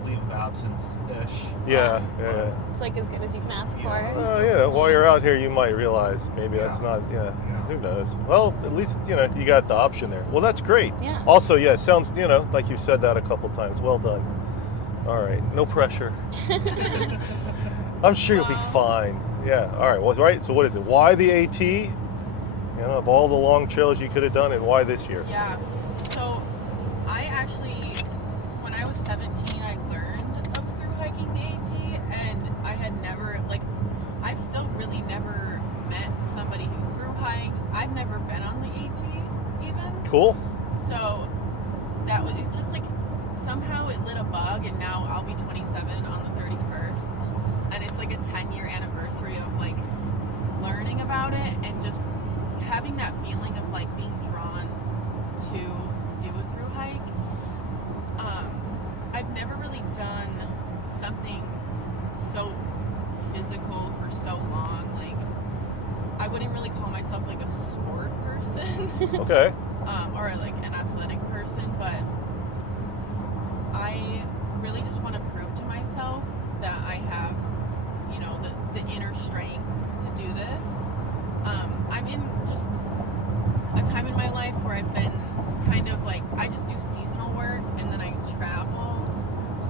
leave of absence-ish. Yeah. It's like as good as you can ask Yeah. for. Oh, yeah. While you're out here, you might realize maybe that's Yeah. not. Yeah. Yeah. Who knows? Well, at least you know you got the option there. Well, that's great. Yeah. Also, yeah, it sounds like you said that a couple times. Well done. All right. No pressure. I'm sure you'll be fine. Yeah. All right. Well, right. So what is it? Why the AT? You know, of all the long trails you could have done, and why this year? Yeah. So I actually, when I was 17, I learned of through hiking the AT, and I had never, like, I've still really never met somebody who through hiked. I've never been on the AT even. Cool. So that was, it's just like somehow it lit a bug, and now I'll be 27 on the 31st, and it's like a 10-year anniversary of like learning about it and just having that feeling of like being drawn to do a through hike. I've never really done something so physical for so long. Like, I wouldn't really call myself like a sport person. Okay. Or like an athletic person, but I really just want to prove to myself that I have, you know, the inner strength to do this. I'm in just a time in my life where I've been kind of like, I just do seasonal work and then I travel.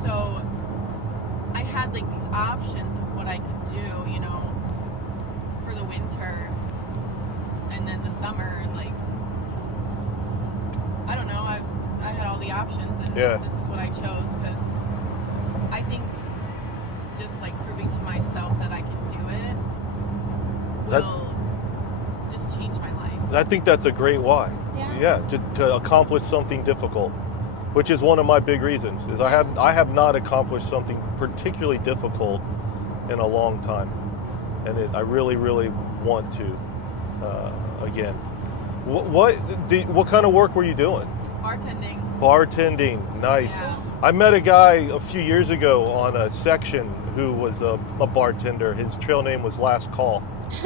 So I had like these options of what I could do, you know, for the winter and then the summer. Like, I don't know, I had all the options, and this is what I chose, because I think just like proving to myself that I can do it will just change my life. I think that's a great why. Yeah. To accomplish something difficult, which is one of my big reasons. Is I have not accomplished something particularly difficult in a long time. and I really, really want to again. What kind of work were you doing? Bartending. Bartending, nice. Yeah. I met a guy a few years ago on a section who was a bartender. His trail name was Last Call. That's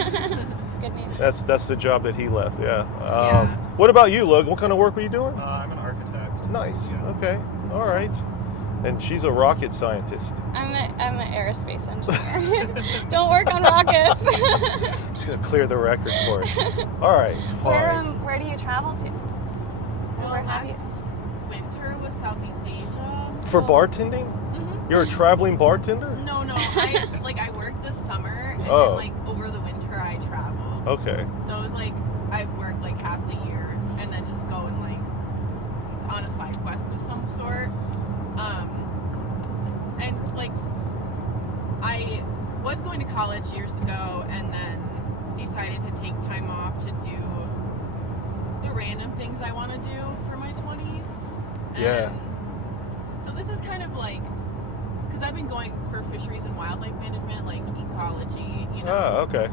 a good name. That's the job that he left. Yeah. Yeah. What about you, Logan? What kind of work were you doing? I'm an architect. Nice. Yeah. Okay. All right. And she's a rocket scientist. I'm an aerospace engineer. Don't work on rockets. Just gonna clear the record for us. All right. Fine. Where do you travel to? Well, Where have you? last winter was Southeast Asia. For Well, bartending? Mm-hmm. You're a traveling bartender? No. I worked this summer, and Oh. then like over the winter I travel. Okay. So it was like I work like half the year, and then just go and like on a side quest of some sort. And like I was going to college years ago, and then decided to take time off to do the random things I want to do for my 20s. Yeah. So this is kind of like, because I've been going for fisheries and wildlife management, like ecology, you know. Oh, okay.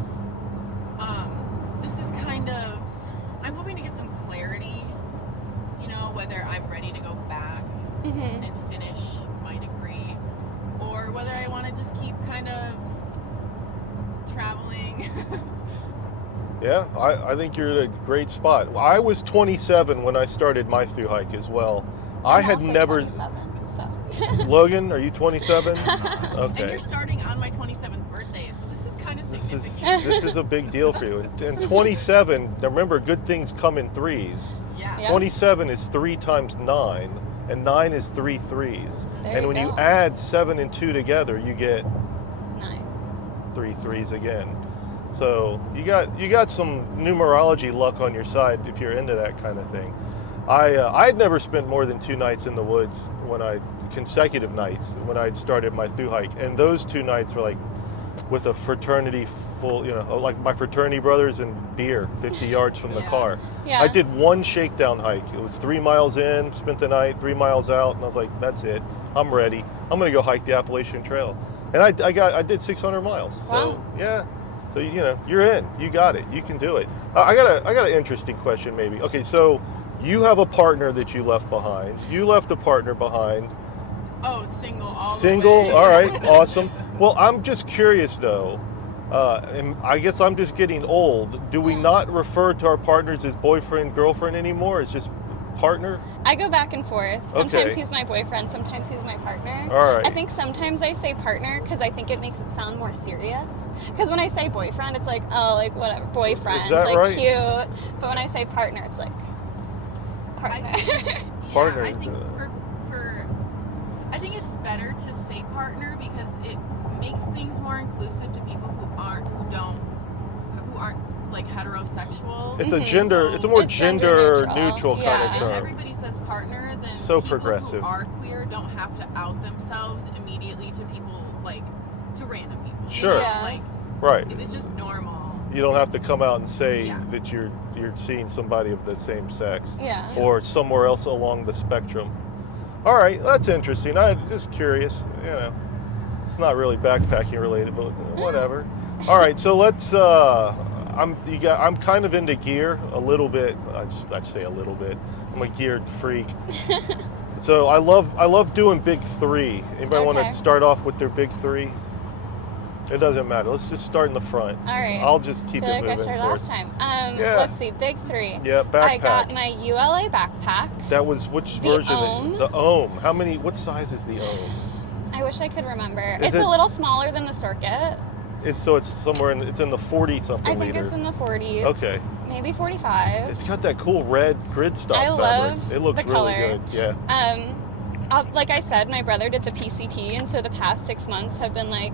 This is kind of, I'm hoping to get some clarity, you know, whether I'm ready to go back Mm-hmm. and finish my degree, or whether I want to just keep kind of traveling. Yeah, I think you're in a great spot. I was 27 when I started my thru-hike as well. I I'm had also never. 27, so. Logan, are you 27? And Okay. you're starting on my 27th birthday, so this is kind of significant. This is a big deal for you. And 27, remember, good things come in threes. Yeah. Yeah. 27 is 3 times 9, and 9 is 3 threes. There And you when you go. add 7 and 2 together, you get 9. 3 threes again. So you got some numerology luck on your side if you're into that kind of thing. I had never spent more than 2 nights in the woods consecutive nights when I'd started my thru-hike, and those 2 nights were like with a fraternity full, you know, like my fraternity brothers and beer 50 yards from the Yeah. car. Yeah. I did one shakedown hike. It was 3 miles in, spent the night, 3 miles out, and I was like, that's it. I'm ready. I'm gonna go hike the Appalachian Trail, and I did 600 miles. Wow. So yeah. So you know, you're in. You got it. You can do it. I got an interesting question, maybe. Okay, so you have a partner that you left behind. You left a partner behind. Oh, single all the Single. way. All right. Awesome. Well, I'm just curious though. And I guess I'm just getting old. Do we not refer to our partners as boyfriend, girlfriend anymore? It's just partner. I go back and forth. Sometimes Okay. he's my boyfriend, sometimes he's my partner. All right. I think sometimes I say partner because I think it makes it sound more serious. Because when I say boyfriend, it's like, oh, like whatever, boyfriend, Is that like right? cute. But when I say partner, it's like partner. Partner. Yeah, I think I think it's better to say partner because it makes things more inclusive to people who aren't like heterosexual. It's a Mhm. gender. So It's a more it's gender gender neutral. neutral kind Yeah. of If term. everybody says partner, then So people progressive. who are queer don't have to out themselves immediately to people, like to random people. You Sure. know? Yeah. Like Right. if it's just normal. You don't have to come out and say Yeah. that you're seeing somebody of the same sex. Yeah. Or somewhere else along the spectrum. All right, that's interesting. I'm just curious. You know, it's not really backpacking related, but whatever. All right, so let's. I'm kind of into gear a little bit. I say a little bit. I'm a geared freak. So I love doing big 3. Anybody want Okay. to start off with their big 3? It doesn't matter. Let's just start in the front. All right. I'll just I keep feel it like I moving started for last us. time. Yeah. Let's see, big 3. Yeah, backpack. I got my ULA backpack. That was which The version? Ohm. The Ohm. How many? What size is the Ohm? I wish I could remember. Is It's it- a little smaller than the Circuit. It's somewhere it's in the 40 something I think liter. it's in the 40s. Okay. Maybe 45. It's got that cool red grid stop I fabric. love It looks the really color. good. Yeah. Like I said, my brother did the PCT, and so the past 6 months have been like,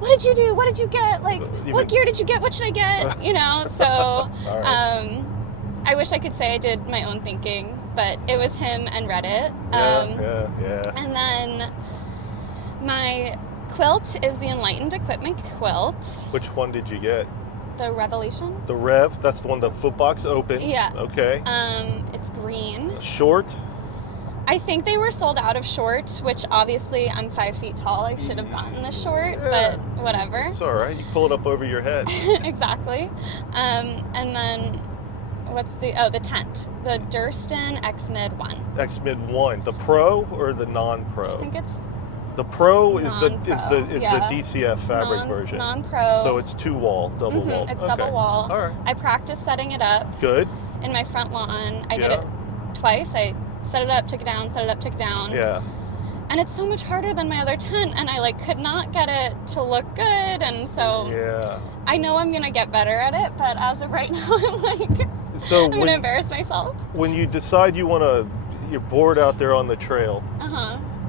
what did you do? What did you get? Like, what gear did you get? What should I get? You know, so right. I wish I could say I did my own thinking, but it was him and Reddit. Yeah. And then my quilt is the Enlightened Equipment quilt, Which one did you get? the Revelation. The Rev. That's the one the foot box opens. Yeah. Okay. It's green. Short. I think they were sold out of shorts, which obviously I'm 5 feet tall. I should have gotten the short, but whatever. It's all right. You pull it up over your head. Exactly. And then what's the tent? The Durston X-Mid 1. X-Mid 1. The Pro or the non-Pro? I think it's the Pro is the yeah. DCF fabric version. Non-Pro. So it's 2-wall, double wall. It's okay. double wall. All right. I practiced setting it up. Good. In my front lawn. I did it twice. I set it up, took it down, set it up, took it down. Yeah. And it's so much harder than my other tent, and I could not get it to look good, and so I know I'm gonna get better at it, but as of right now, I'm gonna embarrass myself. When you decide you're bored out there on the trail,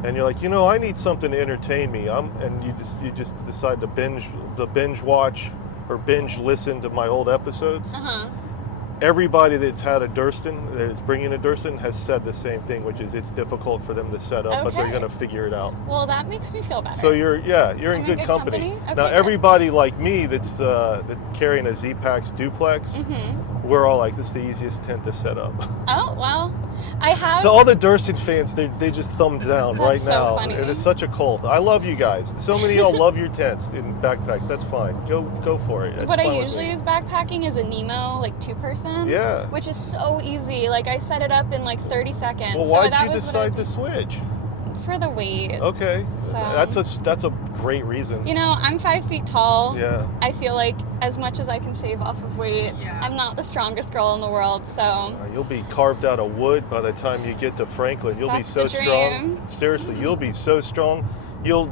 and you're like, I need something to entertain me. And you just decide to binge watch or binge listen to my old episodes. Everybody that's had a Durston, that is bringing a Durston, has said the same thing, which is it's difficult for them to set up, but they're going to figure it out. Well, that makes me feel better. So you're in good company. Okay, now, everybody like me that's carrying a Z-Pax duplex, we're all like, this is the easiest tent to set up. Oh, well, I have... So all the Durston fans, they just thumbs down right so now. Funny. It is such a cult. I love you guys. So many of y'all love your tents in backpacks. That's fine. Go for it. That's what I usually use backpacking is a NEMO, 2-person. Yeah. Which is so easy. I set it up in 30 seconds. Well, why'd you decide to switch? For the weight. Okay. So, that's a great reason. I'm 5 feet tall. Yeah. I feel like as much as I can shave off of weight, I'm not the strongest girl in the world, so... You'll be carved out of wood by the time you get to Franklin. You'll be so strong. Seriously, you'll be so strong. You'll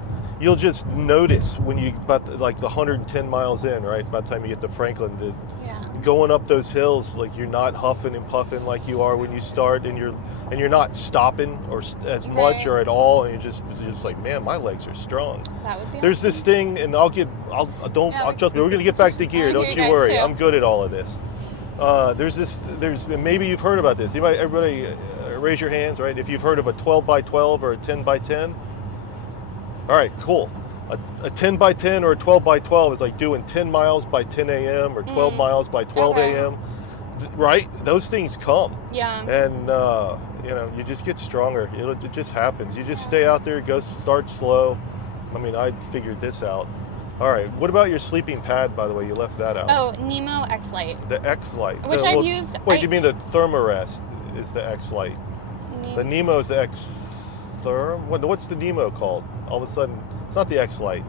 just notice when you the 110 miles in, right? By the time you get to Franklin, going up those hills, you're not huffing and puffing like you are when you start, and you're not stopping or as much or at all, and you're just like, man, my legs are strong. That would be There's awesome. this thing, and trust me, we're gonna get back to gear. Don't you worry, I'm good at all of this. Maybe you've heard about this. Everybody, raise your hands, right? If you've heard of a 12x12 or a 10x10. All right, cool. A 10x10 or a 12x12 is like doing 10 miles by 10 a.m. or 12 miles by 12 a.m. Right? Those things come. Yeah. And you just get stronger. It just happens. You just stay out there, start slow. I figured this out. All right. What about your sleeping pad, by the way? You left that out. Oh, NEMO X-Lite. The X-Lite. Which I've used... Wait, you mean the Thermarest is the X-Lite? The NEMO's the X-Therm? What's the NEMO called? All of a sudden, it's not the X-Lite.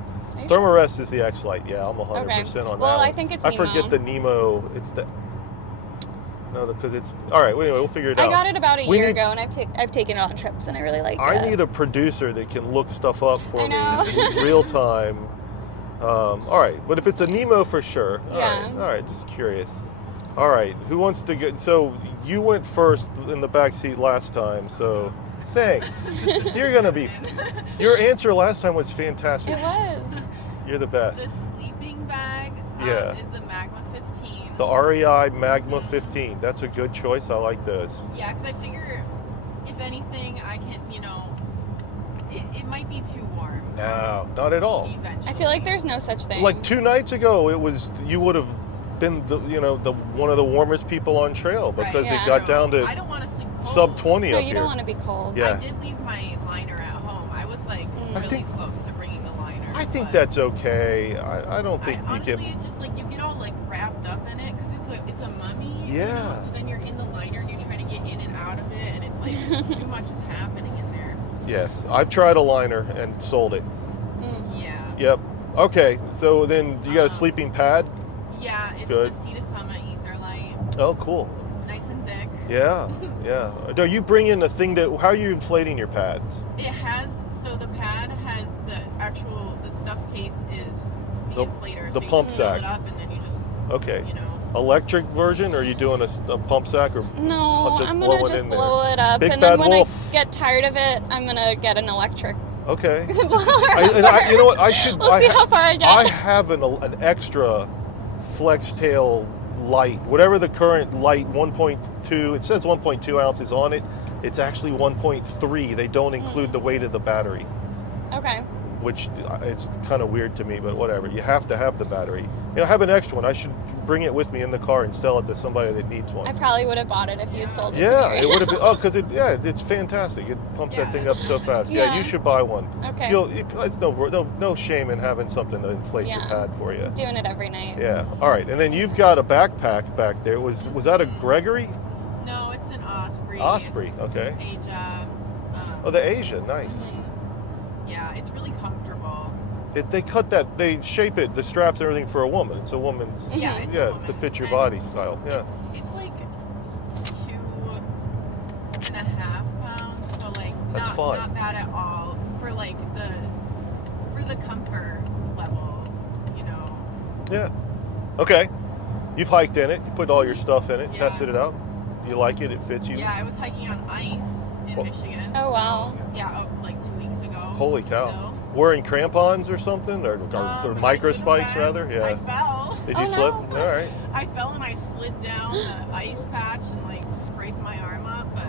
Thermarest is the X-Lite. Yeah, I'm 100% on that. Well, I think it's NEMO. I forget the NEMO. It's the... No, because it's... All right, anyway, we'll figure it out. I got it about a year ago, and I've taken it on trips, and I really like it. I need a producer that can look stuff up for me in real time. All right, but if it's a NEMO for sure. All right, just curious. All right, who wants to get... So you went first in the back seat last time, so thanks. You're going to be... Your answer last time was fantastic. It was. You're the best. The sleeping bag is the Magma 15. The REI Magma 15. That's a good choice. I like those. Yeah, because I figure if anything, I can, it might be too warm. No, not at all. Eventually. I feel like there's no such thing. 2 nights ago, you would have been the one of the warmest people on trail because it got down to I don't want to sleep cold. sub 20 no, up you here. don't want to be cold. Yeah. I did leave my liner at home. I was really close to bringing the liner. I think that's okay. I don't think honestly, you can. it's just you get all wrapped up in it because it's a mummy. Yeah. So then you're in the liner and you're trying to get in and out of it, and it's too much is happening in there. Yes, I've tried a liner and sold it. Yeah. Yep. Okay, so then you got a sleeping pad? Yeah, it's Good. the Sea to Summit Etherlight. Oh, cool. Nice and thick. Yeah, yeah. Are you bringing the thing how are you inflating your pads? It has, so the pad has the stuff case is the inflator. The so pump you just sack. fill it up and then you just, Okay. Electric version, or are you doing a pump sack? Or No, just I'm blow going to it just in there? blow it up. Big and Bad then when Wolf. I get tired of it, I'm going to get an electric. Okay. blower. You know what? I should. We'll see how far I get. I have an extra flex tail light, whatever the current light 1.2. It says 1.2 ounces on it. It's actually 1.3. They don't include the weight of the battery. Okay. Which is kind of weird to me, but whatever. You have to have the battery. have an extra one. I should bring it with me in the car and sell it to somebody that needs one. I probably would have bought it if you had sold it to me. Yeah, it would have been. Oh, because it's fantastic. It pumps that thing up so fast. Yeah, you should buy one. Okay. It's no shame in having something to inflate your pad for you. Doing it every night. Yeah. All right, and then you've got a backpack back there. Was that a Gregory? No, it's an Osprey. Osprey. Okay. Asia. Oh, the Asia. Nice. Yeah, it's really comfortable. They shape it, the straps and everything for a woman. It's a woman's. Yeah, it's a woman's. To fit your body style. Yeah. It's like 2.5 pounds, so like That's fine. Not bad at all for like the comfort level, Yeah. Okay. You've hiked in it. You put all your stuff in it. Tested it out. You like it? It fits you. Yeah, I was hiking on ice in Michigan. Oh wow. Yeah, like 2 weeks ago. Holy cow. So. Wearing crampons or something? Or micro spikes, rather? Yeah. I fell. Did you slip? No. All right. I fell and I slid down the ice patch and like scraped my arm up, but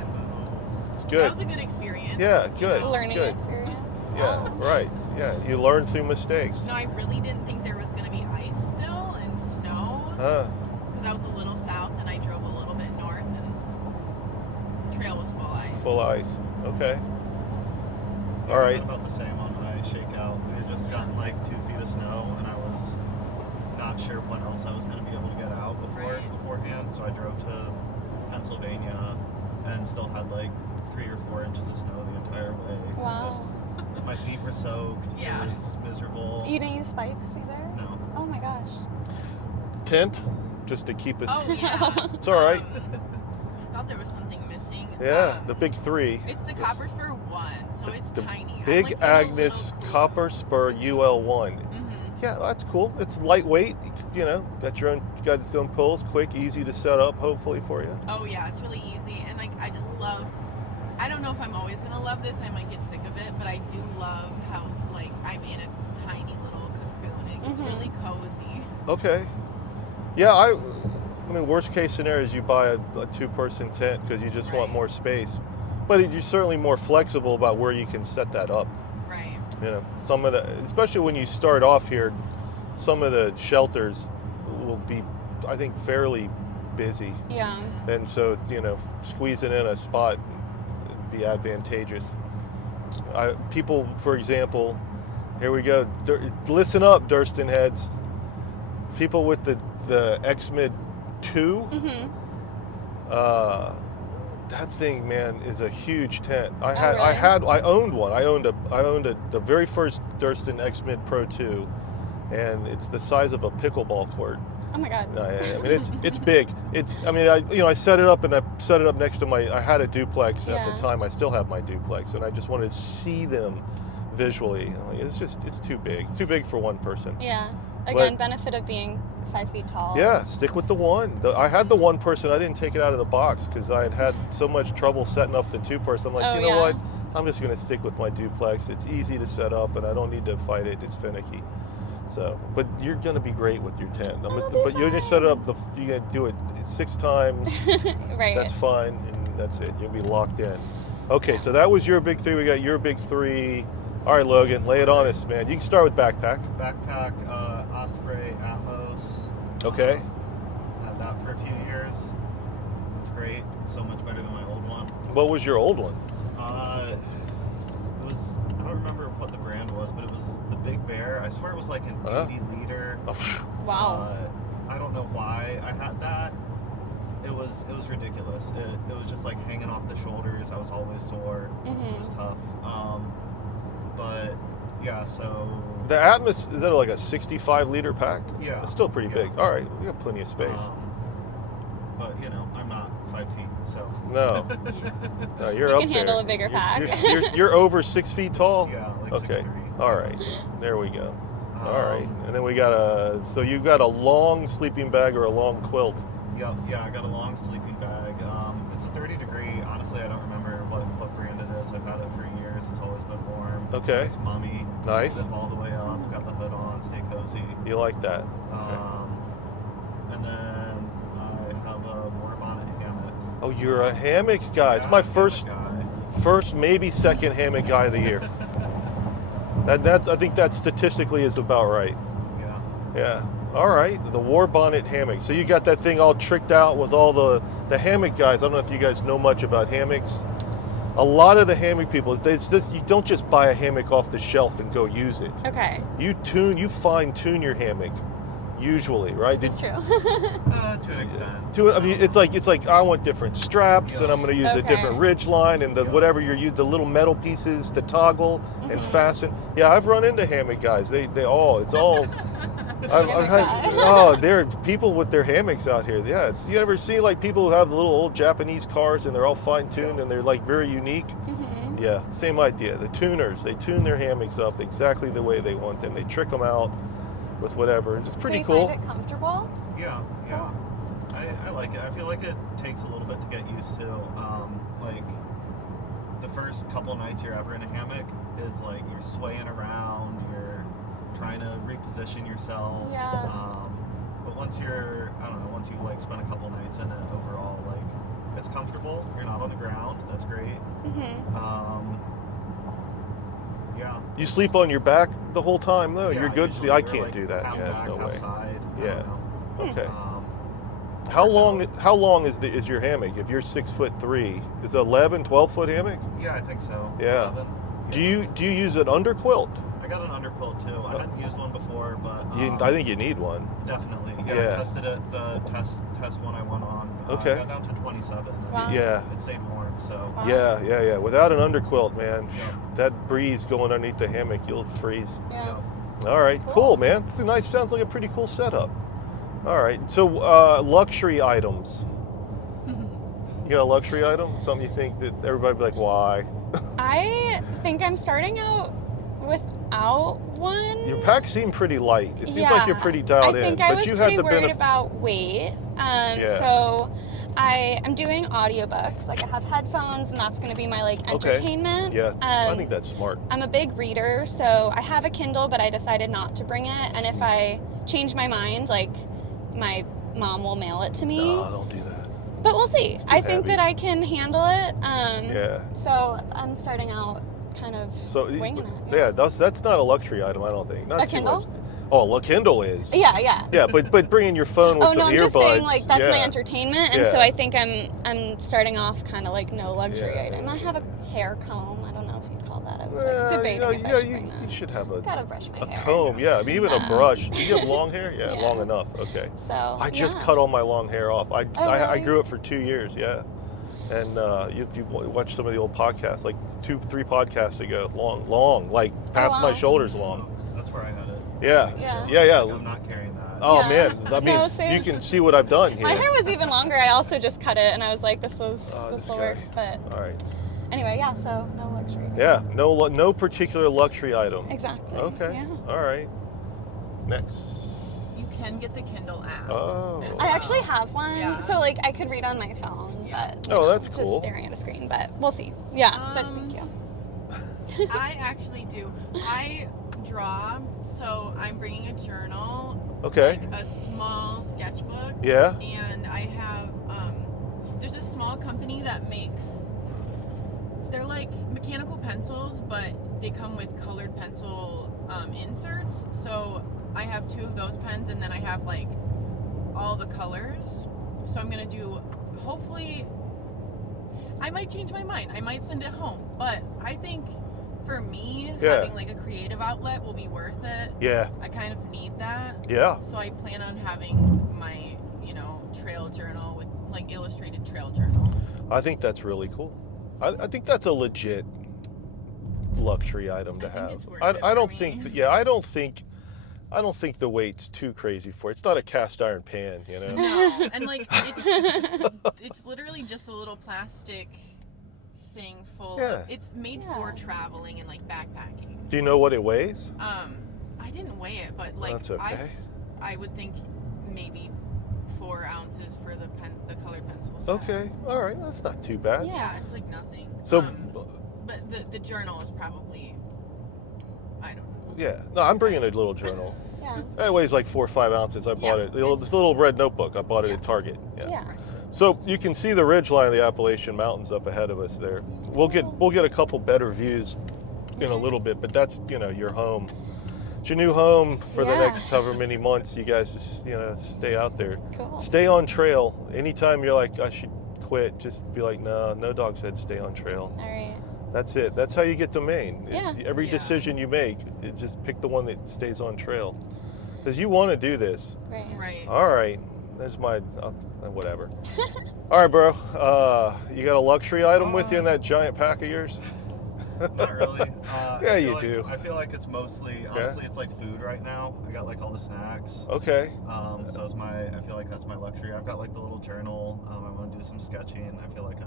It's good. that was a good experience. Yeah, good. Learning Good. experience. Yeah, right. Yeah, you learn through mistakes. No, I really didn't think there was going to be ice still and snow because I was a little south and I drove a little bit north and the trail was full ice. Full ice. Okay. Yeah, All right. About the same on my shakeout. We had just gotten like 2 feet of snow, and I was not sure when else I was going to be able to get out beforehand. So I drove to Pennsylvania and still had like 3 or 4 inches of snow the entire way. Wow. My feet were soaked. Yeah. It was miserable. You didn't use spikes either? No. Oh my gosh. Tent, just to keep us. Oh yeah. It's all right. I thought there was something missing. Yeah, the big 3. It's the Copper Spur 1, so it's tiny. I'm, Big like, in a Agnes little Copper Spur UL1. Yeah, that's cool. It's lightweight. Got its own pulls. Quick, easy to set up. Hopefully for you. Oh yeah, it's really easy, and like I just love. I don't know if I'm always gonna love this. I might get sick of it, but I do love how like I'm in a tiny little cocoon. It's really cozy. Okay. Yeah, I mean, worst case scenario is you buy a 2-person tent because you just want more space. But you're certainly more flexible about where you can set that up. Right. Some of the, especially when you start off here, some of the shelters will be, I think, fairly busy. Yeah. And so, squeezing in a spot would be advantageous. People, for example, here we go. Listen up, Durston heads. People with the X-Mid 2, that thing, man, is a huge tent. I owned one. I owned the very first Durston X-Mid Pro 2, and it's the size of a pickleball court. Oh my god. I mean, it's big. I set it up next to I had a duplex at the time. I still have my duplex, and I just wanted to see them visually. It's too big. It's too big for one person. Yeah. Again, benefit of being 5 feet tall. Yeah, stick with the one. I had the 1 person. I didn't take it out of the box because I had so much trouble setting up the 2-person. I'm like, you know what? I'm just going to stick with my duplex. It's easy to set up, and I don't need to fight it. It's finicky. So, but you're going to be great with your tent. But you just set it up. You got to do it 6 times. Right. That's fine, and that's it. You'll be locked in. Okay, so that was your big 3. We got your big 3. All right, Logan, lay it on us, man. You can start with backpack. Backpack, Osprey, Atmos. Okay. Had that for a few years. It's great. It's so much better than my old one. What was your old one? It was, I don't remember what the brand was, but it was the Big Bear. I swear it was like an 80 liter. Wow. I don't know why I had that. It was ridiculous. It was just like hanging off the shoulders. I was always sore. It was tough. But yeah, so the Atmos, is that like a 65-liter pack? Yeah. It's still pretty big. All right, we got plenty of space. But I'm not 5 feet, so No. No, you're You up can there. handle a bigger pack. You're over 6 feet tall? yeah, like Okay. 6'3". All right. There we go. All right. And then we got so you got a long sleeping bag or a long quilt? Yeah, I got a long sleeping bag. It's a 30 degree. Honestly, I don't remember what brand it is. I've had it for years. It's always been warm. Okay. It's a nice mummy. Nice. Zip all the way up. Got the hood on. Stay cozy. You like that? And then I have a more bonnet hammock. Oh, you're a hammock guy. It's my first, maybe second hammock guy of the year. I think that statistically is about right. Yeah. Yeah. All right, the war bonnet hammock. So you got that thing all tricked out with all the hammock guys. I don't know if you guys know much about hammocks. A lot of the hammock people, you don't just buy a hammock off the shelf and go use it. Okay. You fine tune your hammock, usually, right? That's true. To an extent. I mean, it's like I want different straps, and I'm going to use a different ridge line, and whatever you're using, the little metal pieces to toggle and fasten. Yeah, I've run into hammock guys. It's all. I've had there are people with their hammocks out here. Yeah, you ever see like people who have the little old Japanese cars and they're all fine tuned and they're like very unique? Mm-hmm. Yeah, same idea. The tuners, they tune their hammocks up exactly the way they want them. They trick them out with whatever. It's pretty cool. So you find it comfortable? Yeah. I like it. I feel like it takes a little bit to get used to. Like the first couple nights you're ever in a hammock is like you're swaying around, you're trying to reposition yourself. Yeah. But once you like spend a couple nights in it, overall, like it's comfortable. You're not on the ground. That's great. Mm-hmm. Yeah. You sleep on your back the whole time though. Yeah, you're good. usually, See, I or, can't like, do that. half Yeah, back, no half way. side. Yeah. Okay. How How long is your hammock? If you're 6'3", is it 11, 12-foot hammock? Yeah, I think so. Yeah. 11. Do you use an underquilt? I got an underquilt too. I hadn't used one before, but I think you need one. definitely. Yeah, I tested it. The test one I went on. Okay. I got down to 27. Wow. Yeah. It stayed warm, so. Wow. Yeah. Without an underquilt, man, Yeah. that breeze going underneath the hammock, you'll freeze. Yeah. All right, cool, man. This sounds like a pretty cool setup. All right, so luxury items. You got a luxury item? Something you think that everybody would be like, why? I think I'm starting out without one. Your pack seemed pretty light. It seems like you're pretty dialed in. I think I was you pretty had the worried about weight. So I'm doing audiobooks. Like I have headphones, and that's going to be my like entertainment. Yeah, I think that's smart. I'm a big reader, so I have a Kindle, but I decided not to bring it. And if I change my mind, like my mom will mail it to me. No, don't do that. But we'll see. I think heavy. that I can handle it. So I'm starting out kind of winging it. Yeah, that's not a luxury item, I don't think. Not A too Kindle? much. Oh, a Kindle is. Yeah. Yeah, but bringing your phone with some earbuds. I'm just saying like that's my entertainment, and so Yeah. I think I'm starting off kind of like no luxury item. I have a hair comb. I don't know if you'd call that. I was like debating if I should bring that. You should have Gotta brush my hair. comb. Yeah, I mean even a brush. Do you have long hair? Yeah, Yeah. long enough. Okay. So I just cut all my long hair off. I really? grew it for 2 years. Yeah. And if you watch some of the old podcasts, like 2-3 podcasts ago, long, like past my shoulders long. That's where I had it. Yeah. Like, I'm not carrying that. Oh Yeah. man, I mean, No, same. you can see what I've done here. My hair was even longer. I also just cut it, and I was like, this will work. But All right. anyway, yeah. So no luxury. Yeah, no particular luxury item. Exactly. Okay. Yeah. All right. Next. You can get the Kindle app. Oh. I actually have one, Yeah. so like I could read on my phone, but that's just cool. staring at a screen. But we'll see. Yeah, but thank you. I actually do. I draw, so I'm bringing a journal. Okay. Like a small sketchbook. Yeah. And I have, there's a small company that makes, they're like mechanical pencils, but they come with colored pencil inserts. So I have 2 of those pens, and then I have like all the colors. So I'm gonna do, hopefully, I might change my mind. I might send it home, but I think for me, having like a creative outlet will be worth it. Yeah. I kind of need that. Yeah. So I plan on having my, trail journal with like illustrated trail journal. I think that's really cool. I think that's a legit luxury item to have. It's worth I it don't for think. me. Yeah, I don't think the weight's too crazy for it. It's not a cast iron pan, you know. No, and like it's literally just a little plastic thing full. Yeah. It's made for traveling and like backpacking. Do you know what it weighs? I didn't weigh it, but like That's okay. I would think maybe 4 ounces for the colored pencil set. Okay, all right, that's not too bad. Yeah, it's like nothing. So, but the journal is probably, I don't know. yeah, no, I'm bringing a little journal. Yeah. It weighs like 4 or 5 ounces. I bought it. This little red notebook. I bought it at Target. Yeah. So you can see the ridge line of the Appalachian Mountains up ahead of us there. We'll get a couple better views in a little bit, but that's your home. It's your new home for the Yeah. next however many months. You guys just, stay out there. Cool. Stay on trail. Anytime you're like, I should quit, just be like, no dog said stay on trail. All right. That's it. That's how you get to Maine. Yeah. Every Yeah. decision you make, just pick the one that stays on trail. Because you want to do this. Right. Right. All right. There's my, whatever. All right, bro. You got a luxury item with you in that giant pack of yours? Not really. Yeah, I feel you like, do. I feel like it's mostly, honestly, it's like food right now. I got like all the snacks. Okay. So it's I feel like that's my luxury. I've got like the little journal. I want to do some sketching. I feel like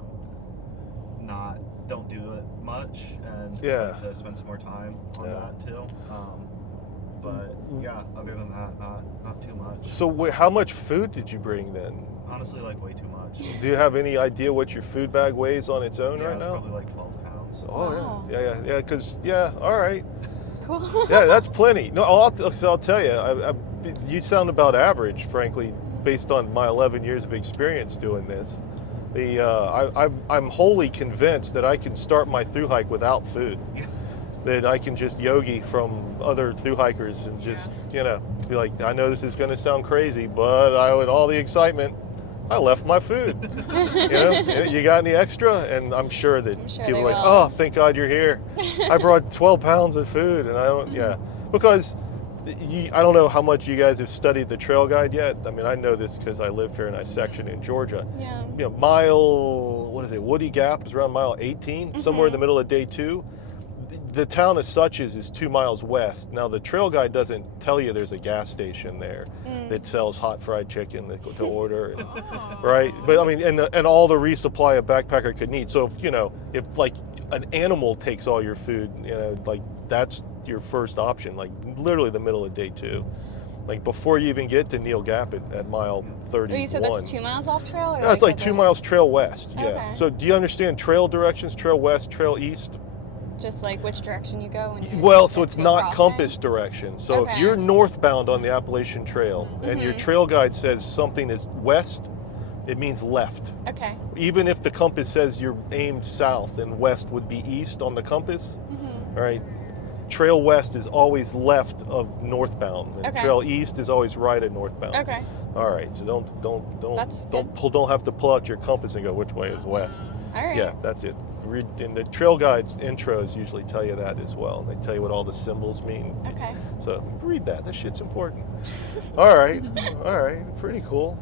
don't do it much, and Yeah. I'd like to spend some more time on that too. But yeah, other than that, not too much. So how much food did you bring then? Honestly, like way too much. Do you have any idea what your food bag weighs on its own Yeah, right it's now? probably like 12 pounds. Oh Wow. yeah. Because all right. Cool. Yeah, that's plenty. No, I'll tell you, you sound about average, frankly, based on my 11 years of experience doing this. I'm wholly convinced that I can start my thru hike without food. That I can just yogi from other thru hikers and just be like, I know this is going to sound crazy, but with all the excitement, I left my food. You got any extra? And I'm sure that I'm sure people they are like, will. oh, thank God you're here. I brought 12 pounds of food, and I don't. Because I don't know how much you guys have studied the trail guide yet. I mean, I know this because I live here and I section in Georgia. Yeah. Mile, what is it? Woody Gap is around mile 18, somewhere in the middle of day 2. The town of Suches is 2 miles west. Now, the trail guide doesn't tell you there's a gas station there that sells hot fried chicken to order, right? But I mean, and all the resupply a backpacker could need. So if like an animal takes all your food, like that's your first option, like literally the middle of day 2. Like before you even get to Neal Gap at mile 31. Oh, you said that's 2 miles off trail? Or No, it's like 2 further? miles trail west. Yeah. Okay. So do you understand trail directions? Trail west, trail east? Just like which direction you go when you're Well, so it's you're not crossing? compass direction. So if Okay. you're northbound on the Appalachian Trail and your trail guide says something is west, it means left. Okay. Even if the compass says you're aimed south and west would be east on the compass, all right? Trail west is always left of northbound, and Okay. trail east is always right of northbound. Okay. All right, so That's don't have to pull out your compass and go which way is west. All right. Yeah, that's it. In the trail guides intros usually tell you that as well. They tell you what all the symbols mean. Okay. So read that. This shit's important. All right, pretty cool.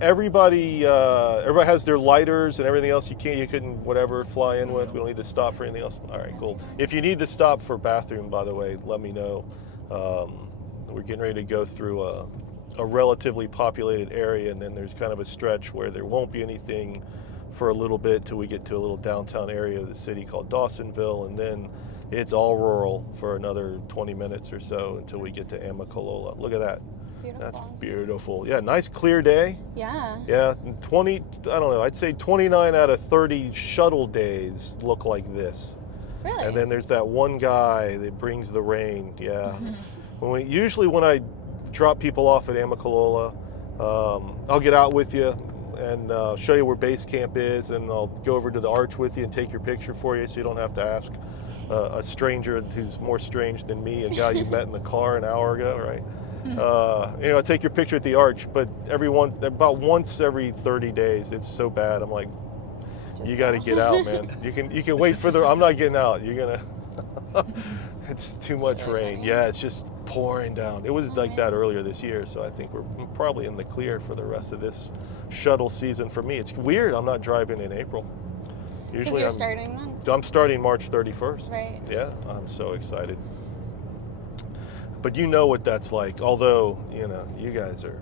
Everybody has their lighters and everything else. You couldn't whatever fly in with. We don't need to stop for anything else. All right, cool. If you need to stop for bathroom, by the way, let me know. We're getting ready to go through a relatively populated area, and then there's kind of a stretch where there won't be anything for a little bit till we get to a little downtown area of the city called Dawsonville, and then it's all rural for another 20 minutes or so until we get to Amicalola. Look at that. Beautiful. That's beautiful. Yeah, nice clear day. Yeah. Yeah, 20, I don't know, I'd say 29 out of 30 shuttle days look like this. Really? And then there's that one guy that brings the rain. Yeah. Usually when I drop people off at Amicalola, I'll get out with you and show you where base camp is, and I'll go over to the arch with you and take your picture for you so you don't have to ask a stranger who's more strange than me, a guy you met in the car an hour ago, right? I take your picture at the arch, but about once every 30 days, it's so bad. I'm like, Just you got to go. get out, man. You can wait for I'm not getting out. You're gonna. It's too much really rain. funny. Yeah, it's just pouring down. It was like that earlier this year, so I think we're probably in the clear for the rest of this shuttle season for me. It's weird. I'm not driving in April. Because Usually you're starting when? I'm starting March 31st. Right. Yeah, I'm so excited. But you know what that's like. Although, you guys are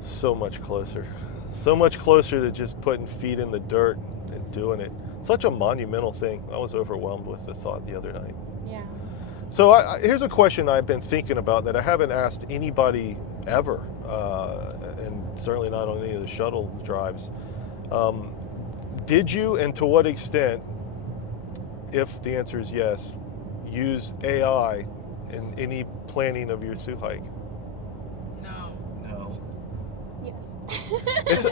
so much closer. So much closer to just putting feet in the dirt and doing it. Such a monumental thing. I was overwhelmed with the thought the other night. Yeah. So here's a question I've been thinking about that I haven't asked anybody ever, and certainly not on any of the shuttle drives. Did you, and to what extent, if the answer is yes, use AI in any planning of your thru-hike? No. No. Yes. It's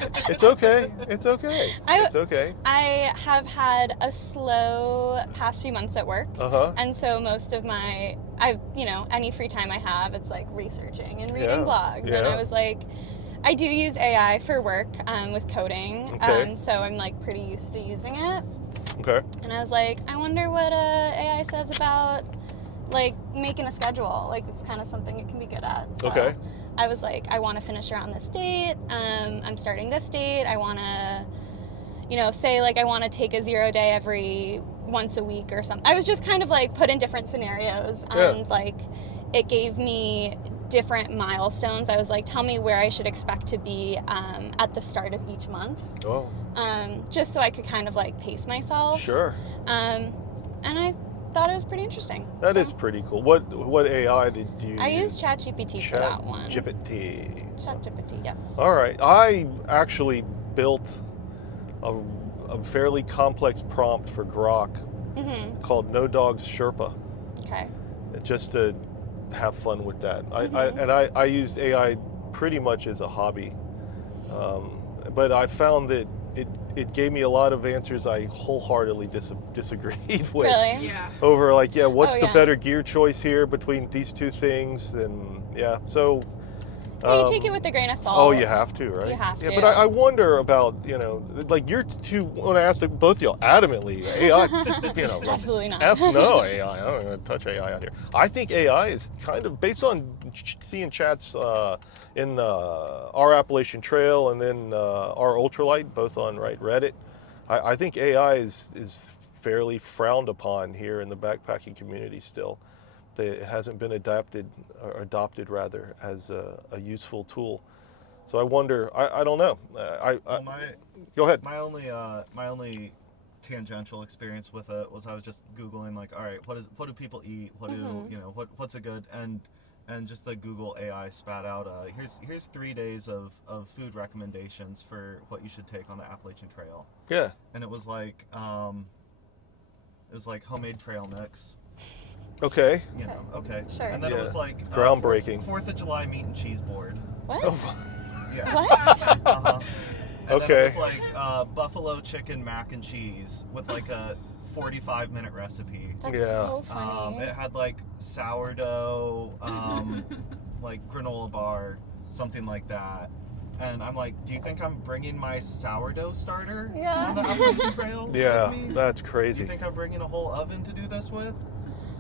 okay. It's okay. It's okay. I have had a slow past few months at work. And so most of any free time I have, it's like researching and reading blogs. Yeah. And I was like, I do use AI for work with coding. Okay. So I'm like pretty used to using it. Okay. And I was like, I wonder what AI says about like making a schedule. Like it's kind of something it can be good at. So Okay. I was like, I want to finish around this date. I'm starting this date. I want to, say like I want to take a 0 day every once a week or something. I was just kind of like put in different scenarios and like it gave me different milestones. I was like, tell me where I should expect to be at the start of each month. Oh. Just so I could kind of like pace myself. Sure. And I thought it was pretty interesting. That is pretty cool. What AI did you I use? used ChatGPT for that one. ChatGPT, yes. All right. I actually built a fairly complex prompt for Grok called No Dogs Sherpa. Okay. Just to have fun with that. I used AI pretty much as a hobby. But I found that it gave me a lot of answers I wholeheartily disagreed with. Really? Yeah. Over like, what's the better gear choice here between these two things? And so... you take it with a grain of salt. Oh, you have to, right? You have to. Yeah, but I wonder about, like you're two, when I asked both of y'all adamantly, AI, Absolutely not. No AI, I don't even touch AI out here. I think AI is kind of, based on seeing chats in our Appalachian Trail and then our ultralight, both on Reddit, I think AI is fairly frowned upon here in the backpacking community still. It hasn't been adopted as a useful tool. So I wonder. I don't know. Go ahead. My only tangential experience with it was I was just Googling like, all right, what do people eat? What do what's a good and just the Google AI spat out here's 3 days of food recommendations for what you should take on the Appalachian Trail. Yeah. And it was like homemade trail mix. Okay. Okay. Sure. And then it was like groundbreaking. 4th of July meat and cheese board. What? Yeah. What? And okay. then it was like buffalo chicken mac and cheese with like a 45-minute recipe. That's so funny. It had like sourdough, like granola bar, something like that. And I'm like, do you think I'm bringing my sourdough starter on the Appalachian Trail? Yeah, with me? that's crazy. Do you think I'm bringing a whole oven to do this with?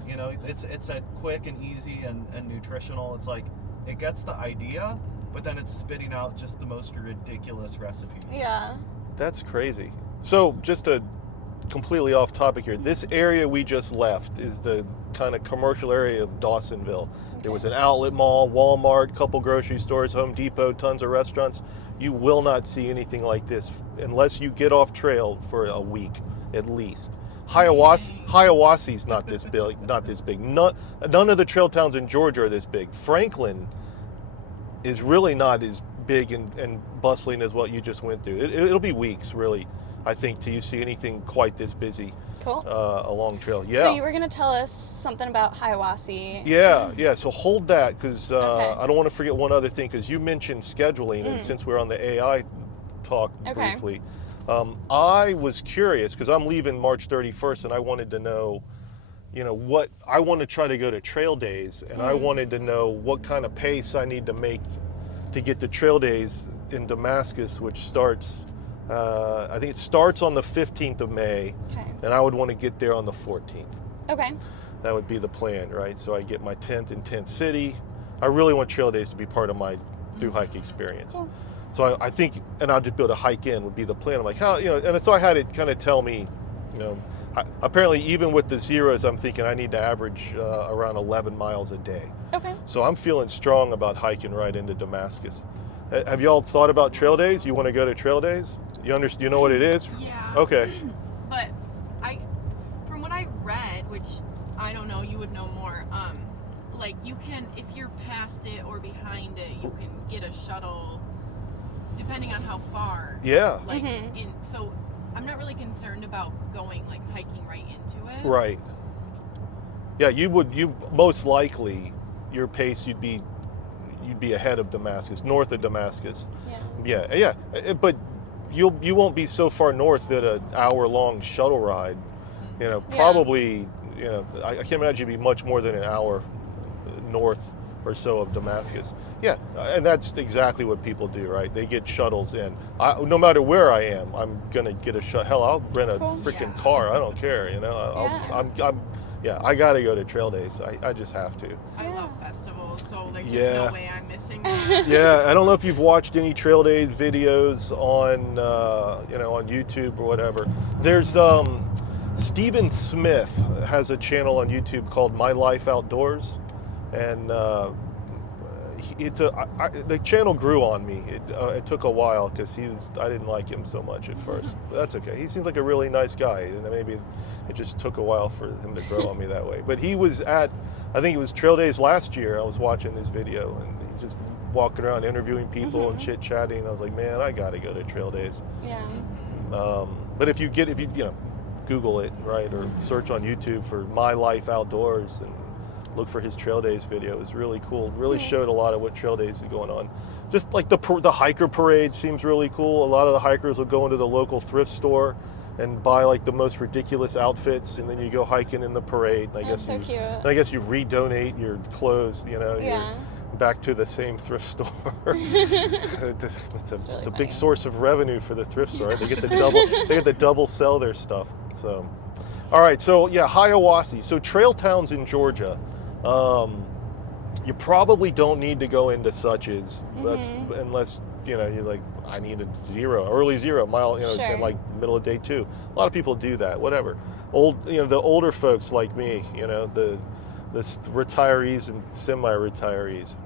It's a quick and easy and nutritional. It's like, it gets the idea, but then it's spitting out just the most ridiculous recipes. Yeah. That's crazy. So just to completely off topic here, this area we just left is the kind of commercial area of Dawsonville. Okay. There was an outlet mall, Walmart, couple grocery stores, Home Depot, tons of restaurants. You will not see anything like this unless you get off trail for a week at least. Hiawatha's not this big. None of the trail towns in Georgia are this big. Franklin is really not as big and bustling as what you just went through. It'll be weeks, really, I think, till you see anything quite this busy. Cool. Along trail. Yeah. So you were going to tell us something about Hiawassee. Yeah. So hold that, because Okay. I don't want to forget one other thing, because you mentioned scheduling, and since we're on the AI talk briefly, I was curious, because I'm leaving March 31st, and I wanted to know, what I want to try to go to trail days, and I wanted to know what kind of pace I need to make to get to trail days in Damascus, which starts, I think it starts on the 15th of May, and I would want to get there on the 14th. Okay. That would be the plan, right? So I get my tent in Tent City. I really want trail days to be part of my thru-hike experience. Cool. So I think, and I'll just be able to hike in would be the plan. I'm like, how, and so I had it kind of tell me, apparently even with the zeros, I'm thinking I need to average around 11 miles a day. Okay. So I'm feeling strong about hiking right into Damascus. Have y'all thought about trail days? You want to go to trail days? You know what it is? Yeah. Okay. But from what I read, which I don't know, you would know more, like you can, if you're past it or behind it, you can get a shuttle depending on how far. Yeah. Like so I'm not really concerned about going like hiking right into it. Right. Yeah, you most likely, your pace, you'd be ahead of Damascus, north of Damascus. Yeah. But you won't be so far north that an hour-long shuttle ride. You know, probably. You know, I can't imagine it'd be much more than an hour north or so of Damascus. Yeah, and that's exactly what people do, right? They get shuttles in. No matter where I am, I'm gonna get a shuttle. Hell, I'll rent a freaking car. I don't care. You know, I gotta go to Trail Days. I just have to. I love festivals, so like there's no way I'm missing that. Yeah, I don't know if you've watched any Trail Days videos on you know, on YouTube or whatever. There's Stephen Smith has a channel on YouTube called My Life Outdoors, and the channel grew on me. It took a while because I didn't like him so much at first. But that's okay. He seems like a really nice guy, and maybe it just took a while for him to grow on me that way. But he was I think it was Trail Days last year. I was watching his video, and he's just walking around interviewing people and chit chatting. I was like, man, I got to go to Trail Days. Yeah. But if you you know, Google it, right, or search on YouTube for My Life Outdoors and look for his Trail Days video. It was really cool. Really showed a lot of what Trail Days is going on. Just like the hiker parade seems really cool. A lot of the hikers will go into the local thrift store and buy like the most ridiculous outfits, and then you go hiking in the parade. And I guess you redonate your clothes, you know, back to the same thrift store. It's a big source of revenue for the thrift store. Right? They get the double sell their stuff. So, all right. So yeah, Hiawassee. So trail towns in Georgia. You probably don't need to go into Suches, unless you know you're like, I need a early 0 mile, you know, in like middle of day 2. A lot of people do that. Whatever. The older folks like me, you know, the retirees and semi-retirees.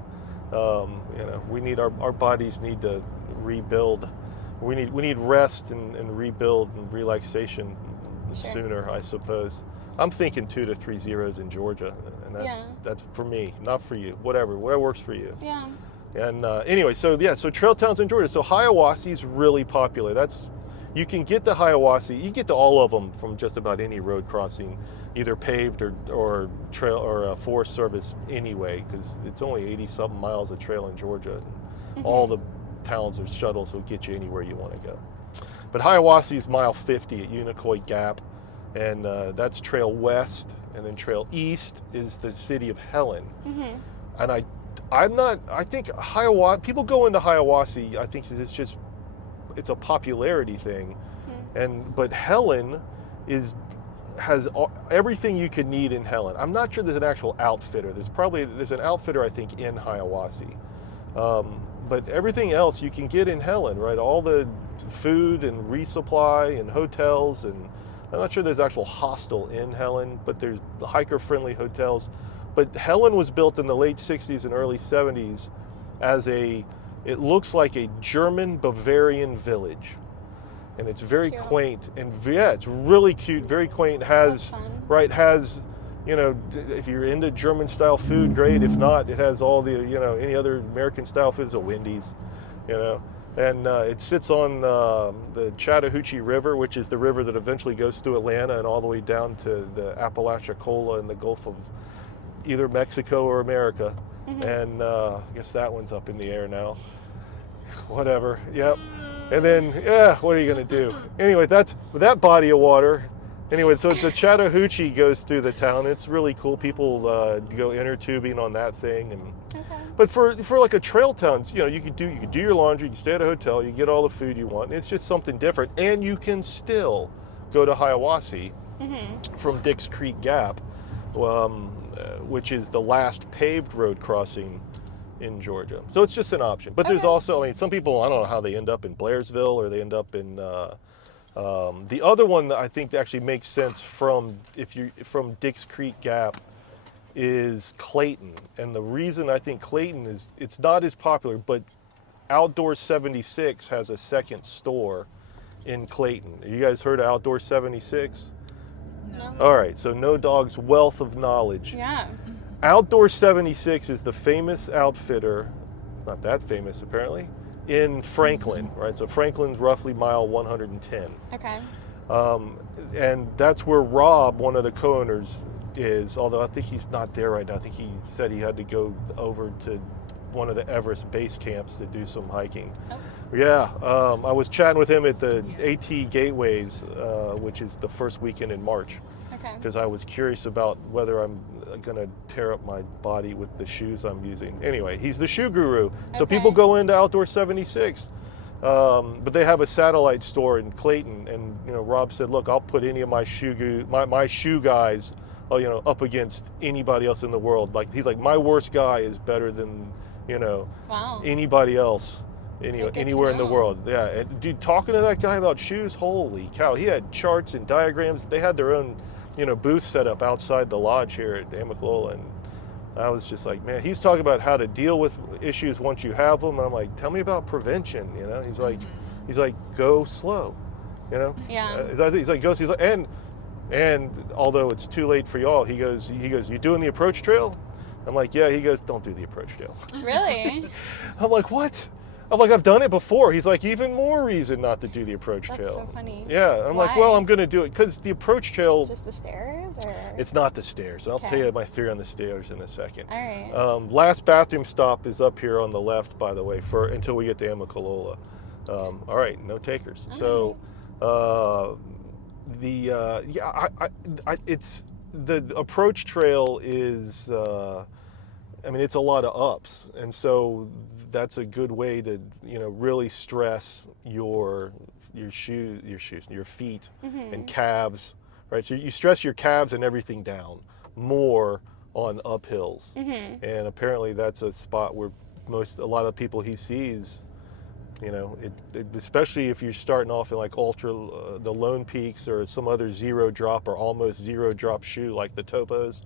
You know, we need our bodies need to rebuild. We need rest and rebuild and relaxation sooner, I suppose. I'm thinking 2 to 3 zeros in Georgia, and that's for me, not for you. Whatever works for you. Yeah. And anyway, so trail towns in Georgia. So Hiawassee is really popular. You can get to Hiawassee. You get to all of them from just about any road crossing, either paved or trail or Forest Service anyway, because it's only 80-something miles of trail in Georgia. All the towns or shuttles will get you anywhere you want to go. But Hiawassee is mile 50 at Unicoi Gap, and that's trail west, and then trail east is the city of Helen. And I think people go into Hiawassee, I think it's a popularity thing. But Helen has everything you could need in Helen. I'm not sure there's an actual outfitter. There's an outfitter, I think, in Hiawassee. But everything else you can get in Helen, right? All the food and resupply and hotels, and I'm not sure there's actual hostel in Helen, but there's the hiker-friendly hotels. But Helen was built in the late 60s and early 70s as it looks like a German Bavarian village. And it's very quaint, and it's really cute, very quaint. Has, you know, if you're into German style food, great. If not, it has all the, you know, any other American style food. It's a Wendy's, you know. And it sits on the Chattahoochee River, which is the river that eventually goes through Atlanta and all the way down to the Apalachicola and the Gulf of either Mexico or America. And I guess that one's up in the air now. Whatever. Yep. And then, what are you going to do? Anyway, that's that body of water. Anyway, so the Chattahoochee goes through the town. It's really cool. People go inner tubing on that thing. And but for like a trail town, you know, you could do your laundry, you can stay at a hotel, you get all the food you want. It's just something different, and you can still go to Hiawassee from Dix Creek Gap, which is the last paved road crossing in Georgia. So it's just an option. But there's also, I mean, some people, I don't know how they end up in Blairsville or they end up in the other one that I think actually makes sense from Dix Creek Gap is Clayton. And the reason I think Clayton is, it's not as popular, but Outdoor 76 has a second store in Clayton. You guys heard of Outdoor 76? No. All right, so No Dog's wealth of knowledge. Yeah. Outdoor 76 is the famous outfitter, not that famous apparently, in Franklin, right? So Franklin's roughly mile 110. Okay. And that's where Rob, one of the co-owners, is, although I think he's not there right now. I think he said he had to go over to one of the Everest base camps to do some hiking. Oh. Yeah, I was chatting with him at the AT Gateways, which is the first weekend in March. Okay. Because I was curious about whether I'm going to tear up my body with the shoes I'm using. Anyway, he's the shoe guru. So people go into Outdoor 76. But they have a satellite store in Clayton, and Rob said, "Look, I'll put any of my my shoe guys, up against anybody else in the world. Like he's like, my worst guy is better than anybody else anywhere in the world." Yeah, and dude, talking to that guy about shoes, holy cow, he had charts and diagrams. They had their own booth set up outside the lodge here at Amicalola, and I was just like, man, he's talking about how to deal with issues once you have them. And I'm like, tell me about prevention. He's like, go slow. Yeah. He's like, and although it's too late for y'all, he goes, you doing the approach trail? I'm like, yeah. He goes, don't do the approach trail. Really? I'm like, what? I'm like, I've done it before. He's like, even more reason not to do the approach trail. That's so funny. Yeah, I'm like, well, I'm going to do it because the approach trail. Just the stairs, or? It's not the stairs. I'll tell you my theory on the stairs in a second. All right. Last bathroom stop is up here on the left, by the way, until we get to Amicalola. All right, no takers. So, it's the approach trail is. It's a lot of ups, and so that's a good way to really stress your feet and calves, right? So you stress your calves and everything down more on uphills, and apparently that's a spot where a lot of people he sees, especially if you're starting off in like the Lone Peaks or some other zero drop or almost zero drop shoe like the Topos.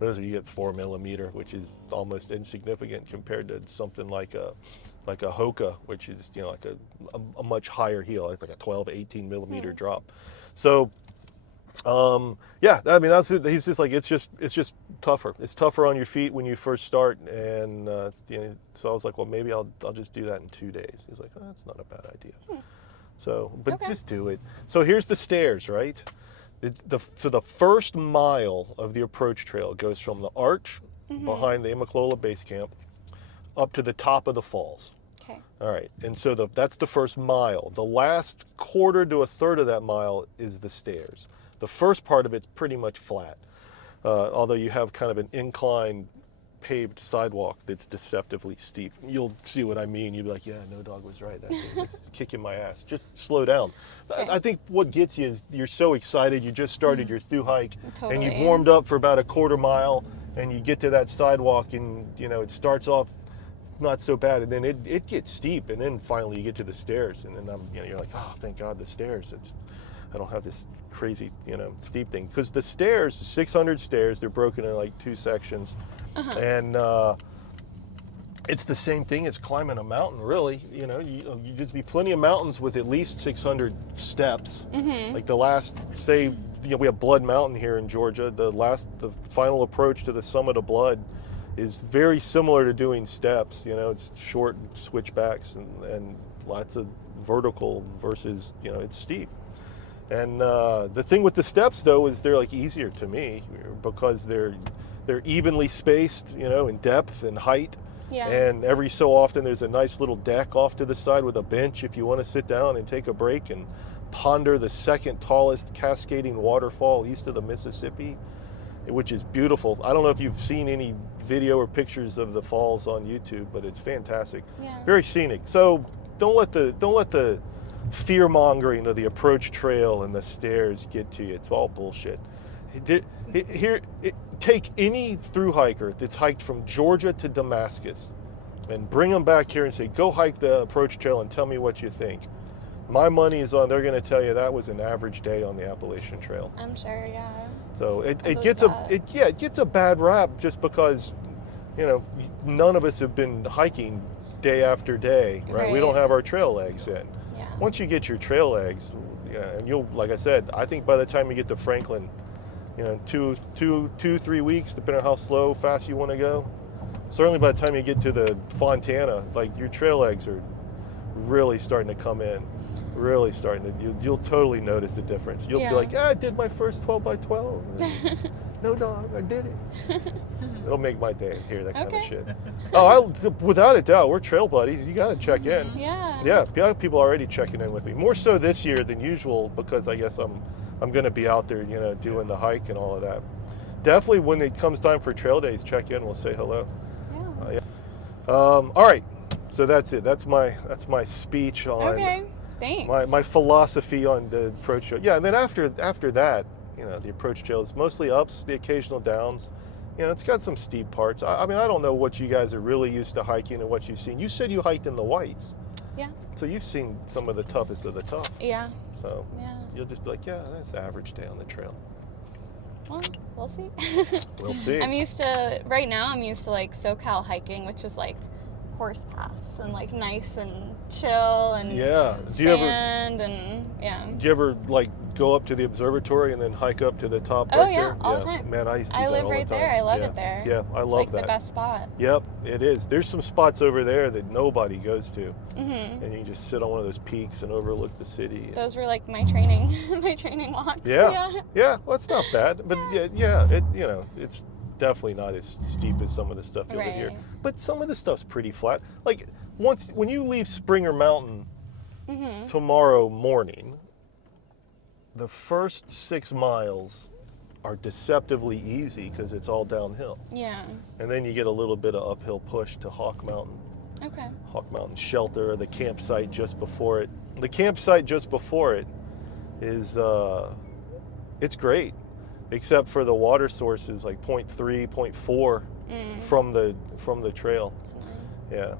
Those you get 4 millimeter, which is almost insignificant compared to something like a Hoka, which is like a much higher heel, like a 12, 18 millimeter drop. So, that's it. He's just like, it's just tougher. It's tougher on your feet when you first start, and so I was like, well, maybe I'll just do that in 2 days. He's like, oh, that's not a bad idea. So, but just do it. So here's the stairs, right? So the first mile of the approach trail goes from the arch behind the Amicalola base camp up to the top of the falls. Okay. All right, and so that's the first mile. The last quarter to a third of that mile is the stairs. The first part of it's pretty much flat, although you have kind of an incline paved sidewalk that's deceptively steep. You'll see what I mean. You'll be like, yeah, No Dog was right. That thing is kicking my ass. Just slow down. Okay. I think what gets you is you're so excited. You just started your thru-hike, and you've warmed up for about a quarter mile, and you get to that sidewalk, and it starts off not so bad, and then it gets steep, and then finally you get to the stairs, and then you're like, oh, thank God, the stairs. I don't have this crazy steep thing, because the stairs, 600 stairs, they're broken in like 2 sections. And it's the same thing as climbing a mountain, really. You just be plenty of mountains with at least 600 steps. Like the last, say, we have Blood Mountain here in Georgia. The final approach to the summit of Blood is very similar to doing steps. It's short switchbacks and lots of vertical versus it's steep. And the thing with the steps, though, is they're like easier to me because they're evenly spaced, in depth and height. Yeah. And every so often there's a nice little deck off to the side with a bench if you want to sit down and take a break and ponder the second tallest cascading waterfall east of the Mississippi, which is beautiful. I don't know if you've seen any video or pictures of the falls on YouTube, but it's fantastic. Yeah. Very scenic. So don't let the fear mongering of the approach trail and the stairs get to you. It's all bullshit. Take any thru-hiker that's hiked from Georgia to Damascus and bring them back here and say, go hike the approach trail and tell me what you think. My money is on, they're going to tell you that was an average day on the Appalachian Trail. I'm sure, yeah. So it gets a bad rap just because, none of us have been hiking day after day, right? We don't have our trail legs in. Yeah. Once you get your trail legs, and you'll, like I said, I think by the time you get to Franklin, 2-3 weeks, depending on how slow, fast you want to go. Certainly by the time you get to the Fontana, like your trail legs are really starting to come in. Really starting to, you'll totally notice the difference. You'll be like, I did my first 12 by 12. no dog, I did it. It'll make my day to hear that kind of shit. Without a doubt, we're trail buddies. You got to check in. Yeah. Yeah, people are already checking in with me. More so this year than usual because I guess I'm going to be out there, doing the hike and all of that. Definitely when it comes time for trail days, check in. We'll say hello. Yeah. All right. So that's it. That's my speech on Okay. Thanks. my philosophy on the approach trail. Yeah, and then after that, the approach trail is mostly ups, the occasional downs. It's got some steep parts. I mean, I don't know what you guys are really used to hiking and what you've seen. You said you hiked in the Whites. Yeah. So you've seen some of the toughest of the tough. Yeah. So yeah. You'll just be like, yeah, that's the average day on the trail. Well, we'll see. We'll see. Right now I'm used to like SoCal hiking, which is like horse paths and like nice and chill and sand Do you ever like go up to the observatory and then hike up to the top right there? All the time. Man, I used to do that live all right the time. there. I love it there. Yeah, I love it's that. the best spot. Yep, it is. There's some spots over there that nobody goes to. Mm-hmm. And you can just sit on one of those peaks and overlook the city. Those were like my training walks. Yeah, well, it's not bad. But it's definitely not as steep as some of the stuff over here. But some of the stuff's pretty flat. Like when you leave Springer Mountain tomorrow morning, the first 6 miles are deceptively easy because it's all downhill. Yeah. And then you get a little bit of uphill push to Hawk Mountain. Okay. Hawk Mountain Shelter, the campsite just before it. The campsite just before it is, it's great, except for the water sources like 0.3, 0.4 from the trail. That's nice. Yeah.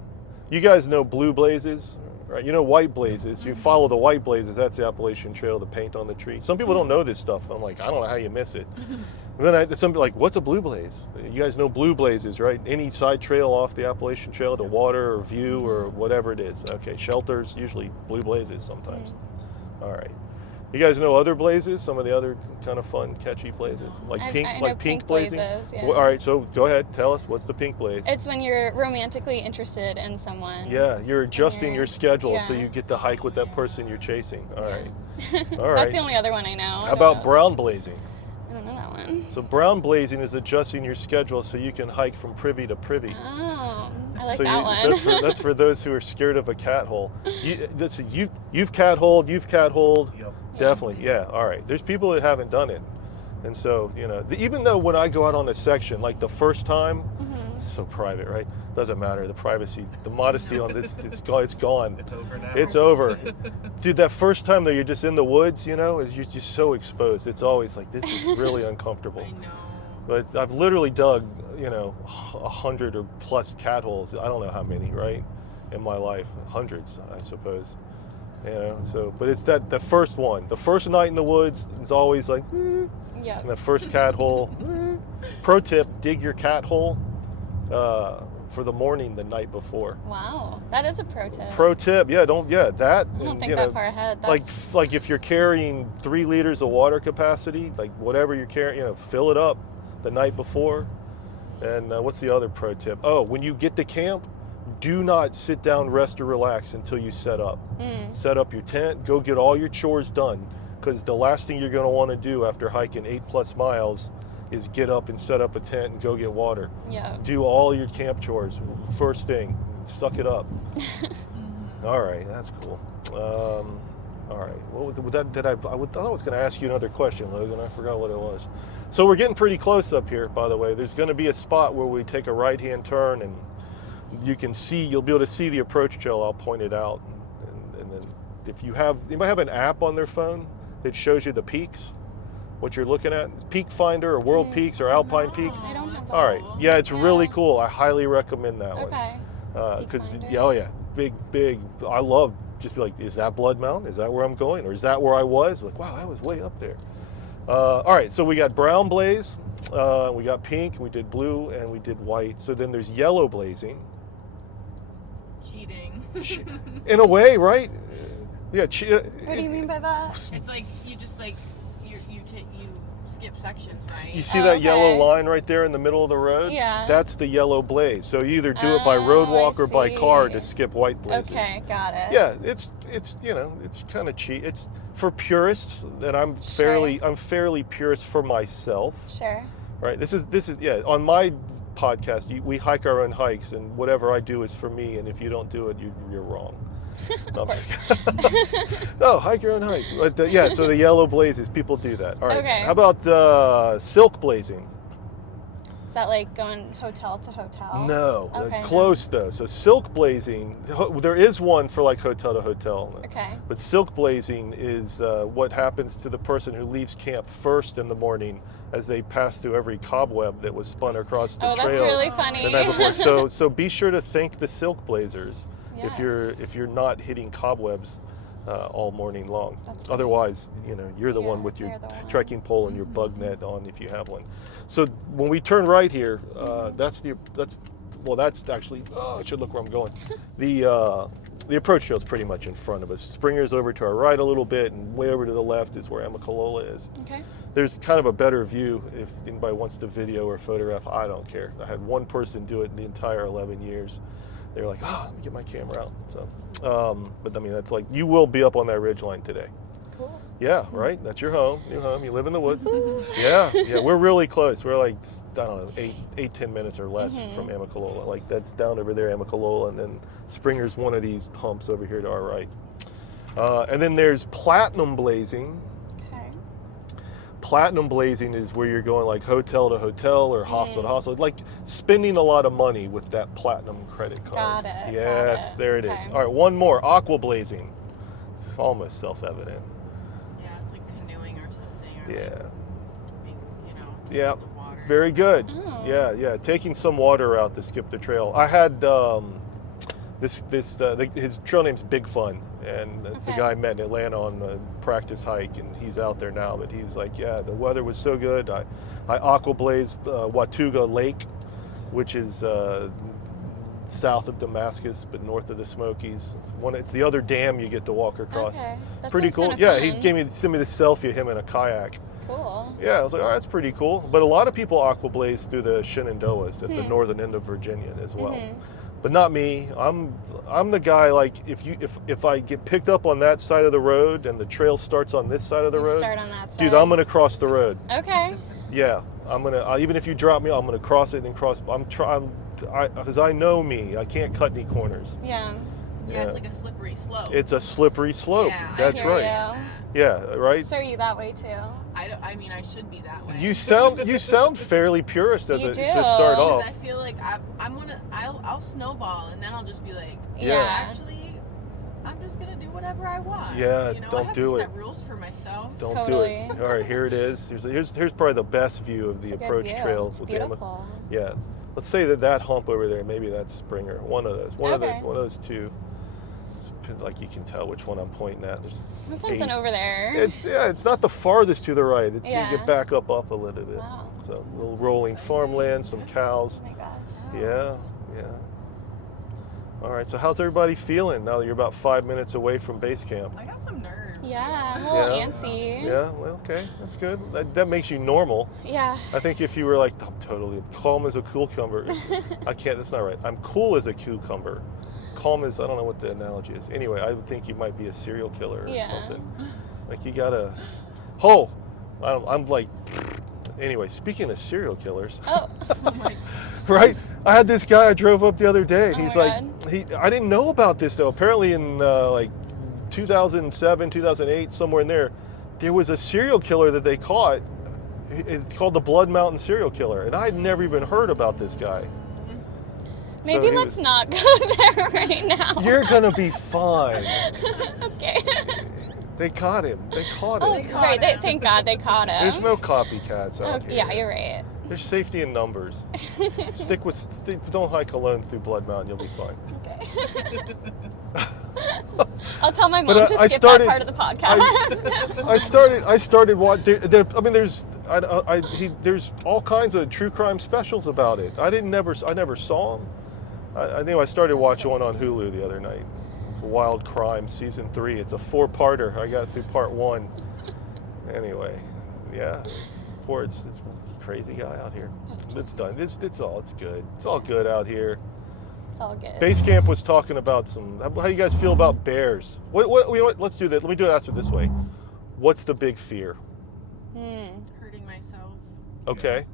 You guys know blue blazes, right? You know white blazes. You follow the white blazes, that's the Appalachian Trail, the paint on the tree. Some people don't know this stuff. I'm like, I don't know how you miss it. And then somebody like, what's a blue blaze? You guys know blue blazes, right? Any side trail off the Appalachian Trail to water or view or whatever it is. Okay, shelters, usually blue blazes sometimes. All right. You guys know other blazes? Some of the other kind of fun, catchy blazes, like pink blazing. Blazes, yeah. Well, all right, so go ahead, tell us what's the pink blaze. It's when you're romantically interested in someone. Yeah, you're adjusting your schedule so you get to hike with that person you're chasing. All right. All right. That's the only other one I know. How about brown blazing? I don't know that one. So brown blazing is adjusting your schedule so you can hike from privy to privy. Oh, I like that one. That's for those who are scared of a cat hole. You've cat holed. Yep. Definitely, yeah. All right. There's people that haven't done it, and so even though when I go out on a section, like the first time, it's so private, right? Doesn't matter. The privacy, the modesty on this, it's gone. It's over now. It's over, dude. That first time that you're just in the woods, is you're just so exposed. It's always like this is really uncomfortable. I know. But I've literally dug, 100 or plus cat holes. I don't know how many, right, in my life, hundreds, I suppose. But it's the first one. The first night in the woods is always like, yeah. And the first cat hole. Pro tip: dig your cat hole for the morning the night before. Wow, that is a pro tip. Pro tip: that. I don't think that far ahead. That's... Like if you're carrying 3 liters of water capacity, like whatever you're carrying, fill it up the night before. And what's the other pro tip? Oh, when you get to camp, do not sit down, rest, or relax until you set up. Set up your tent, go get all your chores done, because the last thing you're going to want to do after hiking 8+ miles is get up and set up a tent and go get water. Yeah. Do all your camp chores first thing. Suck it up. All right, that's cool. All right. Well, I thought I was going to ask you another question, Logan. I forgot what it was. So we're getting pretty close up here, by the way. There's going to be a spot where we take a right-hand turn, and you'll be able to see the approach trail. I'll point it out. And then if anybody have an app on their phone that shows you the peaks, what you're looking at? Peak Finder or World Peaks or Alpine Peaks? I don't have that. All right. Yeah, it's really cool. I highly recommend that one. Okay. Because, big. I love just be like, is that Blood Mountain? Is that where I'm going? Or is that where I was? Like, wow, I was way up there. All right, so we got brown blaze, we got pink, we did blue, and we did white. So then there's yellow blazing. Cheating. In a way, right? Yeah. What do you mean by that? It's like you just like you skip sections, right? You see that yellow line right there in the middle of the road? Yeah. That's the yellow blaze. So you either do it by road walk or by car to skip white blazes. Okay, got it. Yeah, it's kind of cheap. It's for purists, and I'm fairly purist for myself. Sure. Right. This is yeah. On my podcast, we hike our own hikes, and whatever I do is for me. And if you don't do it, you're wrong. No, no, hike your own hike. But yeah, so the yellow blazes, people do that. All right. Okay. How about silk blazing? Is that like going hotel to hotel? No, Okay, close though. So silk blazing, there is one for like hotel to hotel. Okay. But silk blazing is what happens to the person who leaves camp first in the morning as they pass through every cobweb that was spun across the trail. Oh, that's really funny. The night before. So be sure to thank the silk blazers Yes. if you're not hitting cobwebs all morning long. That's funny. Otherwise, you're the one with your trekking pole and your bug net on if you have one. So when we turn right here, that's actually, I should look where I'm going. The approach trail is pretty much in front of us. Springer's over to our right a little bit, and way over to the left is where Amicalola is. Okay. There's kind of a better view if anybody wants to video or photograph. I don't care. I had one person do it in the entire 11 years. They were like, let me get my camera out. So, but I mean, that's like, you will be up on that ridgeline today. Cool. Yeah, right? That's your home. New home. You live in the woods. Yeah, we're really close. We're like, I don't know, 8-10 minutes or less from Amicalola. Like, that's down over there, Amicalola, and then Springer's one of these humps over here to our right. And then there's platinum blazing. Okay. Platinum blazing is where you're going like hotel to hotel or hostel to hostel, like spending a lot of money with that platinum credit card. Got it. Yes, got it. there it is. Okay. All right, one more, aqua blazing. It's almost self-evident. Yeah, it's like canoeing or something. Or Yeah. like being, Yeah. in the water. Very good. Oh. Yeah. Taking some water out to skip the trail. I had his trail name's Big Fun, and it's the Okay. guy I met in Atlanta on the practice hike, and he's out there now. But he's like, yeah, the weather was so good. I aqua blazed Watauga Lake, which is south of Damascus, but north of the Smokies. It's the other dam you get to walk across. Okay. That Pretty sounds cool. kinda Yeah, fun. he sent me the selfie of him in a kayak. Cool. Yeah, I was like, oh, that's pretty cool. But a lot of people aqua blaze through the Shenandoahs at the northern end of Virginia as well. But not me. I'm the guy, like, if I get picked up on that side of the road and the trail starts on this side of the You road, start on that side. dude, I'm gonna cross the road. Okay. Yeah, I'm gonna. Even if you drop me, I'm gonna cross it and cross. Because I know me. I can't cut any corners. Yeah. Yeah, it's like a slippery slope. It's a slippery slope. Yeah, That's hear right. you. Yeah, right. So are you that way too? I mean, I should be that way. You sound fairly purist You to do. start off. I feel like I'll snowball, and then all just be like, Yeah. actually, I'm just gonna do whatever I want. Yeah, I don't have do to it. set rules for myself. Don't Totally. do it. All right, here it is. Here's probably the best view of the It's a good approach view. trail. It's with beautiful. Yeah, let's say that hump over there. Maybe that's Springer. One of those. One of Okay. those two. It's like you can tell which one I'm pointing at. There's something over there. It's not the farthest to the right. You Yeah. get back up a little bit. Wow. So a little rolling farmland, some cows. Oh my gosh. Yeah. All right. So how's everybody feeling now that you're about 5 minutes away from base camp? I got some nerves. Yeah, I'm a little Yeah. antsy. Yeah. Well, okay. That's good. That makes you normal. Yeah. I think if you were like, I'm totally calm as a cucumber. I can't. That's not right. I'm cool as a cucumber. Calm as, I don't know what the analogy is. Anyway, I would think you might be a serial killer or something. Like you gotta. Oh, I'm like. Anyway, speaking of serial killers. Oh. Oh my. Right? I had this guy I drove up the other day. And Oh he's my like, I didn't know about this though. Apparently in like 2007, 2008, somewhere in there was a serial killer that they caught. It's called the Blood Mountain serial killer, and I had never even heard about this guy. Maybe So he let's was- not go there right now. You're gonna be fine. Okay. They caught him. They caught him. Oh, caught right. him. Thank God they caught him. There's no copycats out here. Yeah, you're right. There's safety in numbers. Don't hike alone through Blood Mountain. You'll be fine. Okay. I'll tell my mom But, to I skip started- that part of the podcast. I started watching. I mean, there's all kinds of true crime specials about it. I never saw them. I knew I started watching one on Hulu the other night. Wild Crime Season 3. It's a 4-parter. I got through part 1. Anyway, yeah. It's this crazy guy out here. It's done. It's good. It's all good out here. It's all good. Base camp was talking about how you guys feel about bears. What? Let's do that. Let me do it this way. What's the big fear? Hurting myself. Okay.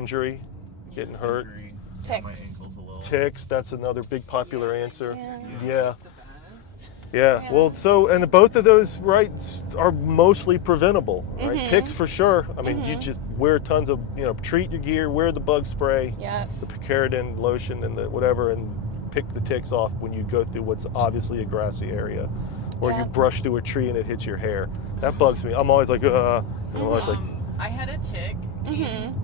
Injury, getting hurt. Injury. Ticks. My ankle's a little. Ticks, that's another big popular answer. Yeah. Yeah. Yeah. Well, so, and both of those, right, are mostly preventable, right? Mhm. Ticks for sure. I mean, you Mhm. just wear tons of, treat your gear, wear the bug spray, Yeah. the picaridin lotion and the whatever, and pick the ticks off when you go through what's obviously a grassy area, or you Yeah. brush through a tree and it hits your hair. That bugs me. I'm always like, I'm always like, I had a tick Mhm.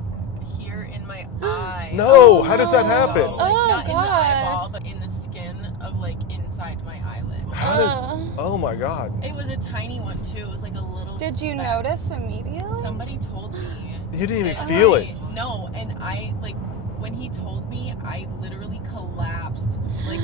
here in my eye. no, how does that happen? Like, not in the God. eyeball, but in the skin of like inside my eyelid. How did, oh my God. It was a tiny one too. It was like a little. Did you speck. notice immediately? Somebody told me. You didn't even that feel it. No, and I like when he told me, I literally collapsed, like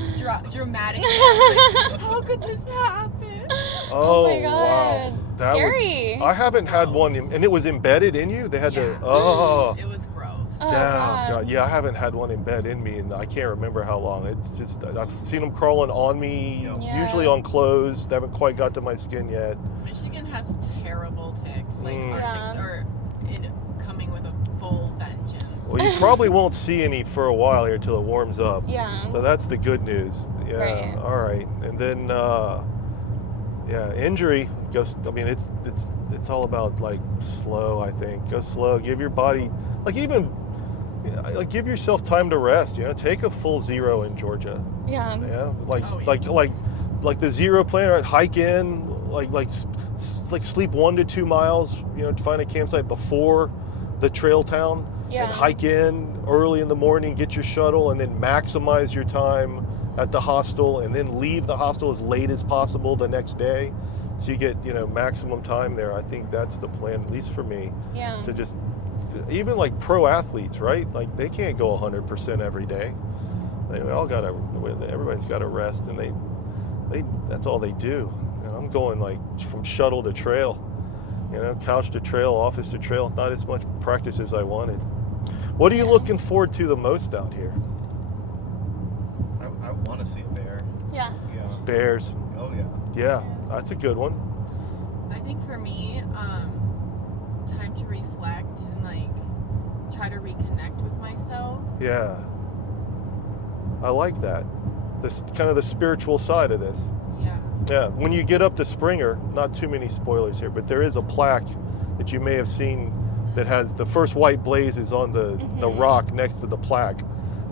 dramatically. I was like, how could this happen? Oh, my God. wow. That would- Scary. I haven't had one, Gross. and it was embedded in you? They had Yeah. to, oh. It was gross. Oh, Yeah, God. yeah, I haven't had one embed in me, and I can't remember how long. It's just, I've seen them crawling on me, Yeah. usually on clothes. They haven't quite got to my skin yet. Michigan has terrible ticks. Like our Yeah. ticks are coming with a full vengeance. Well, you probably won't see any for a while here till it warms up. Yeah. So that's the good news. Yeah, Right. all right. And then, injury goes, I mean, it's all about like slow, I think. Go slow, give your body, like give yourself time to rest, take a full 0 in Georgia. Yeah. Yeah, Oh, yeah. like the 0 plan, right? Hike in, like sleep 1 to 2 miles. Find a campsite before the trail town, Yeah. and hike in early in the morning. Get your shuttle, and then maximize your time at the hostel, and then leave the hostel as late as possible the next day, so you get maximum time there. I think that's the plan, at least for me. Yeah. To just even like pro athletes, right? Like they can't go 100% every day. Everybody's got to rest, and they that's all they do. And I'm going like from shuttle to trail, couch to trail, office to trail. Not as much practice as I wanted. What are you looking forward to the most out here? I want to see a bear. Yeah. Yeah. Bears. Oh yeah. Yeah, that's a good one. I think for me, time to reflect and like try to reconnect with myself. Yeah. I like that. This kind of the spiritual side of this. Yeah. Yeah, when you get up to Springer, not too many spoilers here, but there is a plaque that you may have seen that has the first white blazes on the rock next to the plaque.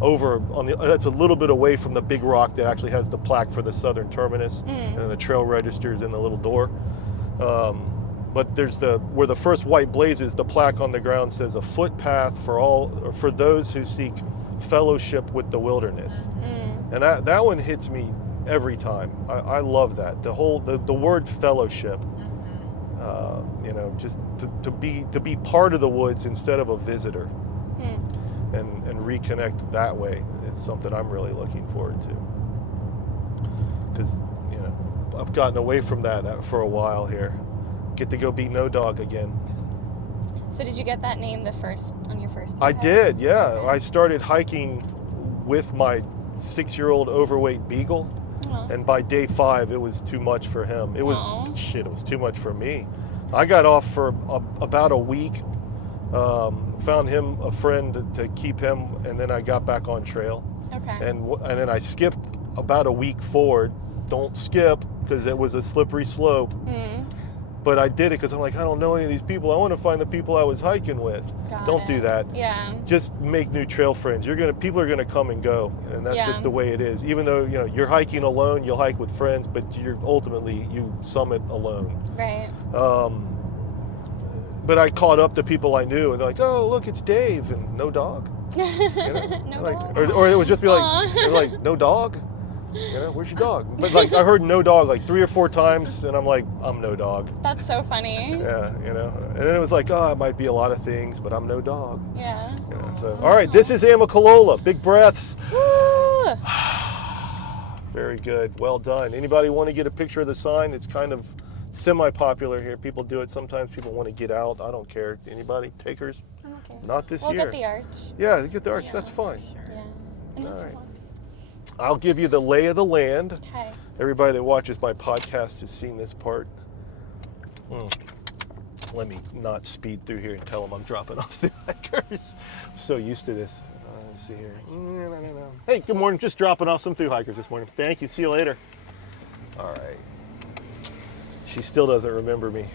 Over on that's a little bit away from the big rock that actually has the plaque for the southern terminus, and the trail registers in the little door. But there's where the first white blazes, the plaque on the ground says a footpath for those who seek fellowship with the wilderness. And that one hits me every time. I love that. The word fellowship. Just to be part of the woods instead of a visitor, and reconnect that way is something I'm really looking forward to. Because I've gotten away from that for a while here. Get to go be no dog again. So did you get that name on your first day? I did, yeah. I started hiking with my 6-year-old overweight beagle. And by day 5, it was too much for him. It was it was too much for me. I got off for about a week, found him a friend to keep him, and then I got back on trail. Okay. And then I skipped about a week forward. Don't skip, because it was a slippery slope. But I did it because I'm like, I don't know any of these people. I want to find the people I was hiking with. Don't do that. Yeah. Just make new trail friends. People are gonna come and go, and that's just the way it is. Even though you're hiking alone, you'll hike with friends, but ultimately you summit alone. Right. But I caught up to people I knew, and they're like, "Oh, look, it's Dave," and no dog. No like, dog. or it would just be like, Aw. they're like, "No dog." Where's your dog? But like I heard no dog like 3 or 4 times, and I'm like, I'm no dog. That's so funny. Yeah, and then it was like, it might be a lot of things, but I'm no dog. Yeah. So, all right, this is Amicalola. Big breaths. Woo! Very good. Well done. Anybody want to get a picture of the sign? It's kind of semi-popular here. People do it. Sometimes people want to get out. I don't care. Anybody? Takers? Okay. Not this We'll year. get the arch. Yeah, get the arch. That's fine. Yeah. And All it's right. long. I'll give you the lay of the land. Okay. Everybody that watches my podcast has seen this part. Let me not speed through here and tell them I'm dropping off the hikers. I'm so used to this. Let's see here. Hey, good morning. Just dropping off some through hikers this morning. Thank you. See you later. All right. She still doesn't remember me.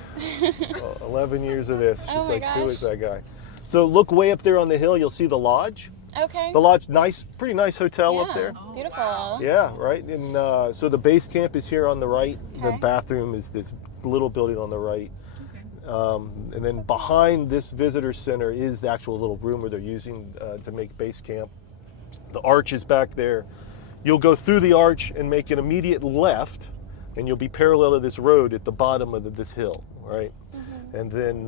11 years of this. She's like, who is that guy? So look way up there on the hill. You'll see the lodge. Okay. The lodge, nice, pretty nice hotel up there. Oh, beautiful. Wow. Yeah, right. And so the base camp is here on the right. Okay. The bathroom is this little building on the right. And then behind this visitor center is the actual little room where they're using to make base camp. The arch is back there. You'll go through the arch and make an immediate left, and you'll be parallel to this road at the bottom of this hill, right? Mm-hmm. And then,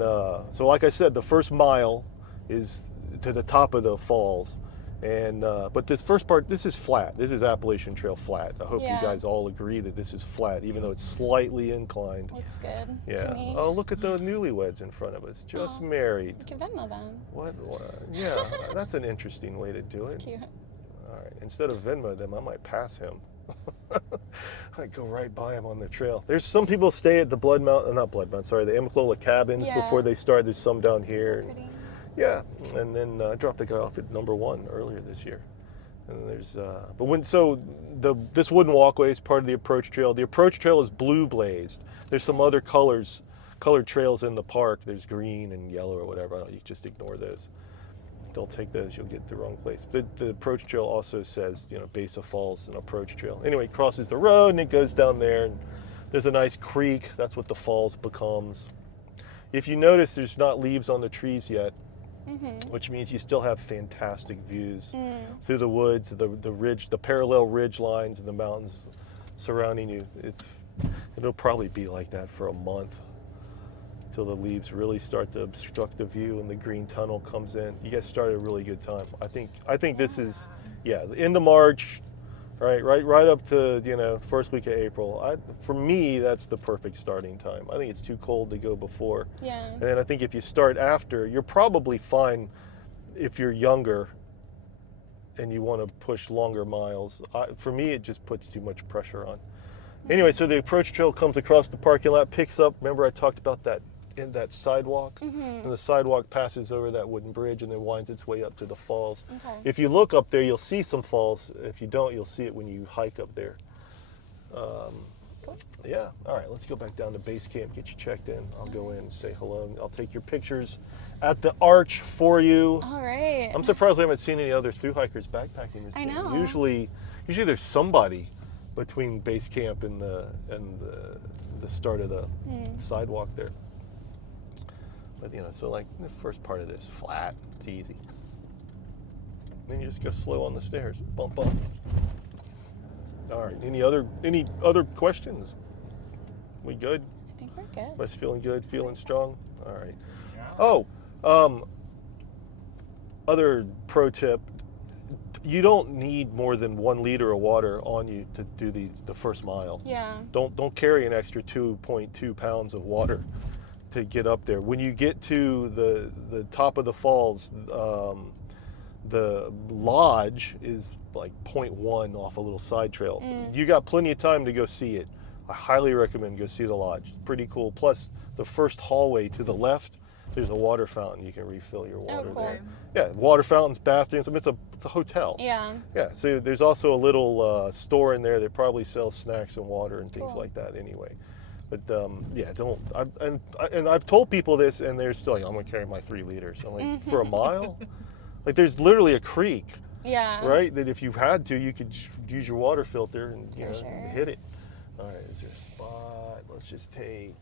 so like I said, the first mile is to the top of the falls. And but this first part, this is flat. This is Appalachian Trail flat. I hope you guys all agree that this is flat, even though it's slightly inclined. Looks good. Yeah. To me. Oh, look at the newlyweds in front of us, just married. You can Venmo them. What? Yeah, that's an interesting way to do it. It's cute. All right. Instead of Venmo them, I might pass him. I go right by him on the trail. There's some people stay at the the Amicalola cabins before they start. There's some down here. Pretty. Yeah, and then I dropped a guy off at number 1 earlier this year. And there's, this wooden walkway is part of the approach trail. The approach trail is blue blazed. There's some other colored trails in the park. There's green and yellow or whatever. You just ignore those. Don't take those, you'll get to the wrong place. But the approach trail also says, base of falls and approach trail. Anyway, it crosses the road and it goes down there. And there's a nice creek. That's what the falls becomes. If you notice, there's not leaves on the trees yet. Mm-hmm. Which means you still have fantastic views through the woods, the ridge, the parallel ridge lines and the mountains surrounding you. It'll probably be like that for a month till the leaves really start to obstruct the view and the green tunnel comes in. You guys started a really good time. I think this is the end of March, right up to first week of April. For me, that's the perfect starting time. I think it's too cold to go before. Yeah. And then I think if you start after, you're probably fine if you're younger and you want to push longer miles. For me, it just puts too much pressure on. Anyway, so the approach trail comes across the parking lot, picks up. Remember I talked about that sidewalk? Mm-hmm. And the sidewalk passes over that wooden bridge and then winds its way up to the falls. Okay. If you look up there, you'll see some falls. If you don't, you'll see it when you hike up there. Cool. Yeah. All right, let's go back down to base camp, get you checked in. I'll go in and say hello. I'll take your pictures at the arch for you. All right. I'm surprised we haven't seen any other thru hikers backpacking this year. know. Usually there's somebody between base camp and the start of the sidewalk there. But so like the first part of this, flat, it's easy. Then you just go slow on the stairs, bump up. All right, any other questions? We good? I think we're good. Wes feeling good, feeling strong? All right. Yeah. Oh, other pro tip, you don't need more than 1 liter of water on you to do the first mile. Yeah. Don't carry an extra 2.2 pounds of water to get up there. When you get to the top of the falls, the lodge is like 0.1 off a little side trail. You got plenty of time to go see it. I highly recommend go see the lodge. It's pretty cool. Plus, the first hallway to the left, there's a water fountain. You can refill your water there. Yeah, water fountains, bathrooms. I mean, it's a hotel. Yeah. Yeah. So there's also a little store in there that probably sells snacks and water and things like that. Anyway. But don't. I've told people this, and they're still like, I'm gonna carry my 3 liters. I'm like, for a mile? Like, there's literally a creek. Yeah. Right. That if you had to, you could use your water filter and hit it. All right. Is there a spot? Let's just take.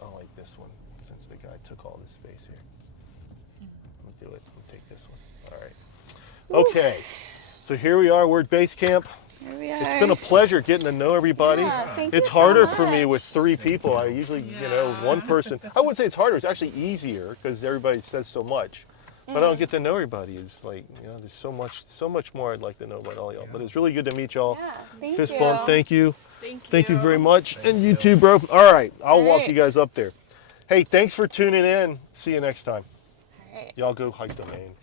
I like this one since the guy took all this space here. Let me do it. Let me take this one. All right. Okay. So here we are. We're at base camp. Here we are. It's been a pleasure getting to know everybody. Thank it's you so harder much. for me with 3 people. I usually, one person. I wouldn't say it's harder. It's actually easier because everybody says so much. But I don't get to know everybody. It's like, there's so much more I'd like to know about all y'all. But it's really good to meet y'all. Yeah, thank Fist you. bump, thank you. Thank you. Very much. And you too, bro. All right, I'll walk right. you guys up there. Hey, thanks for tuning in. See you next time. All right. Y'all go hike the Maine.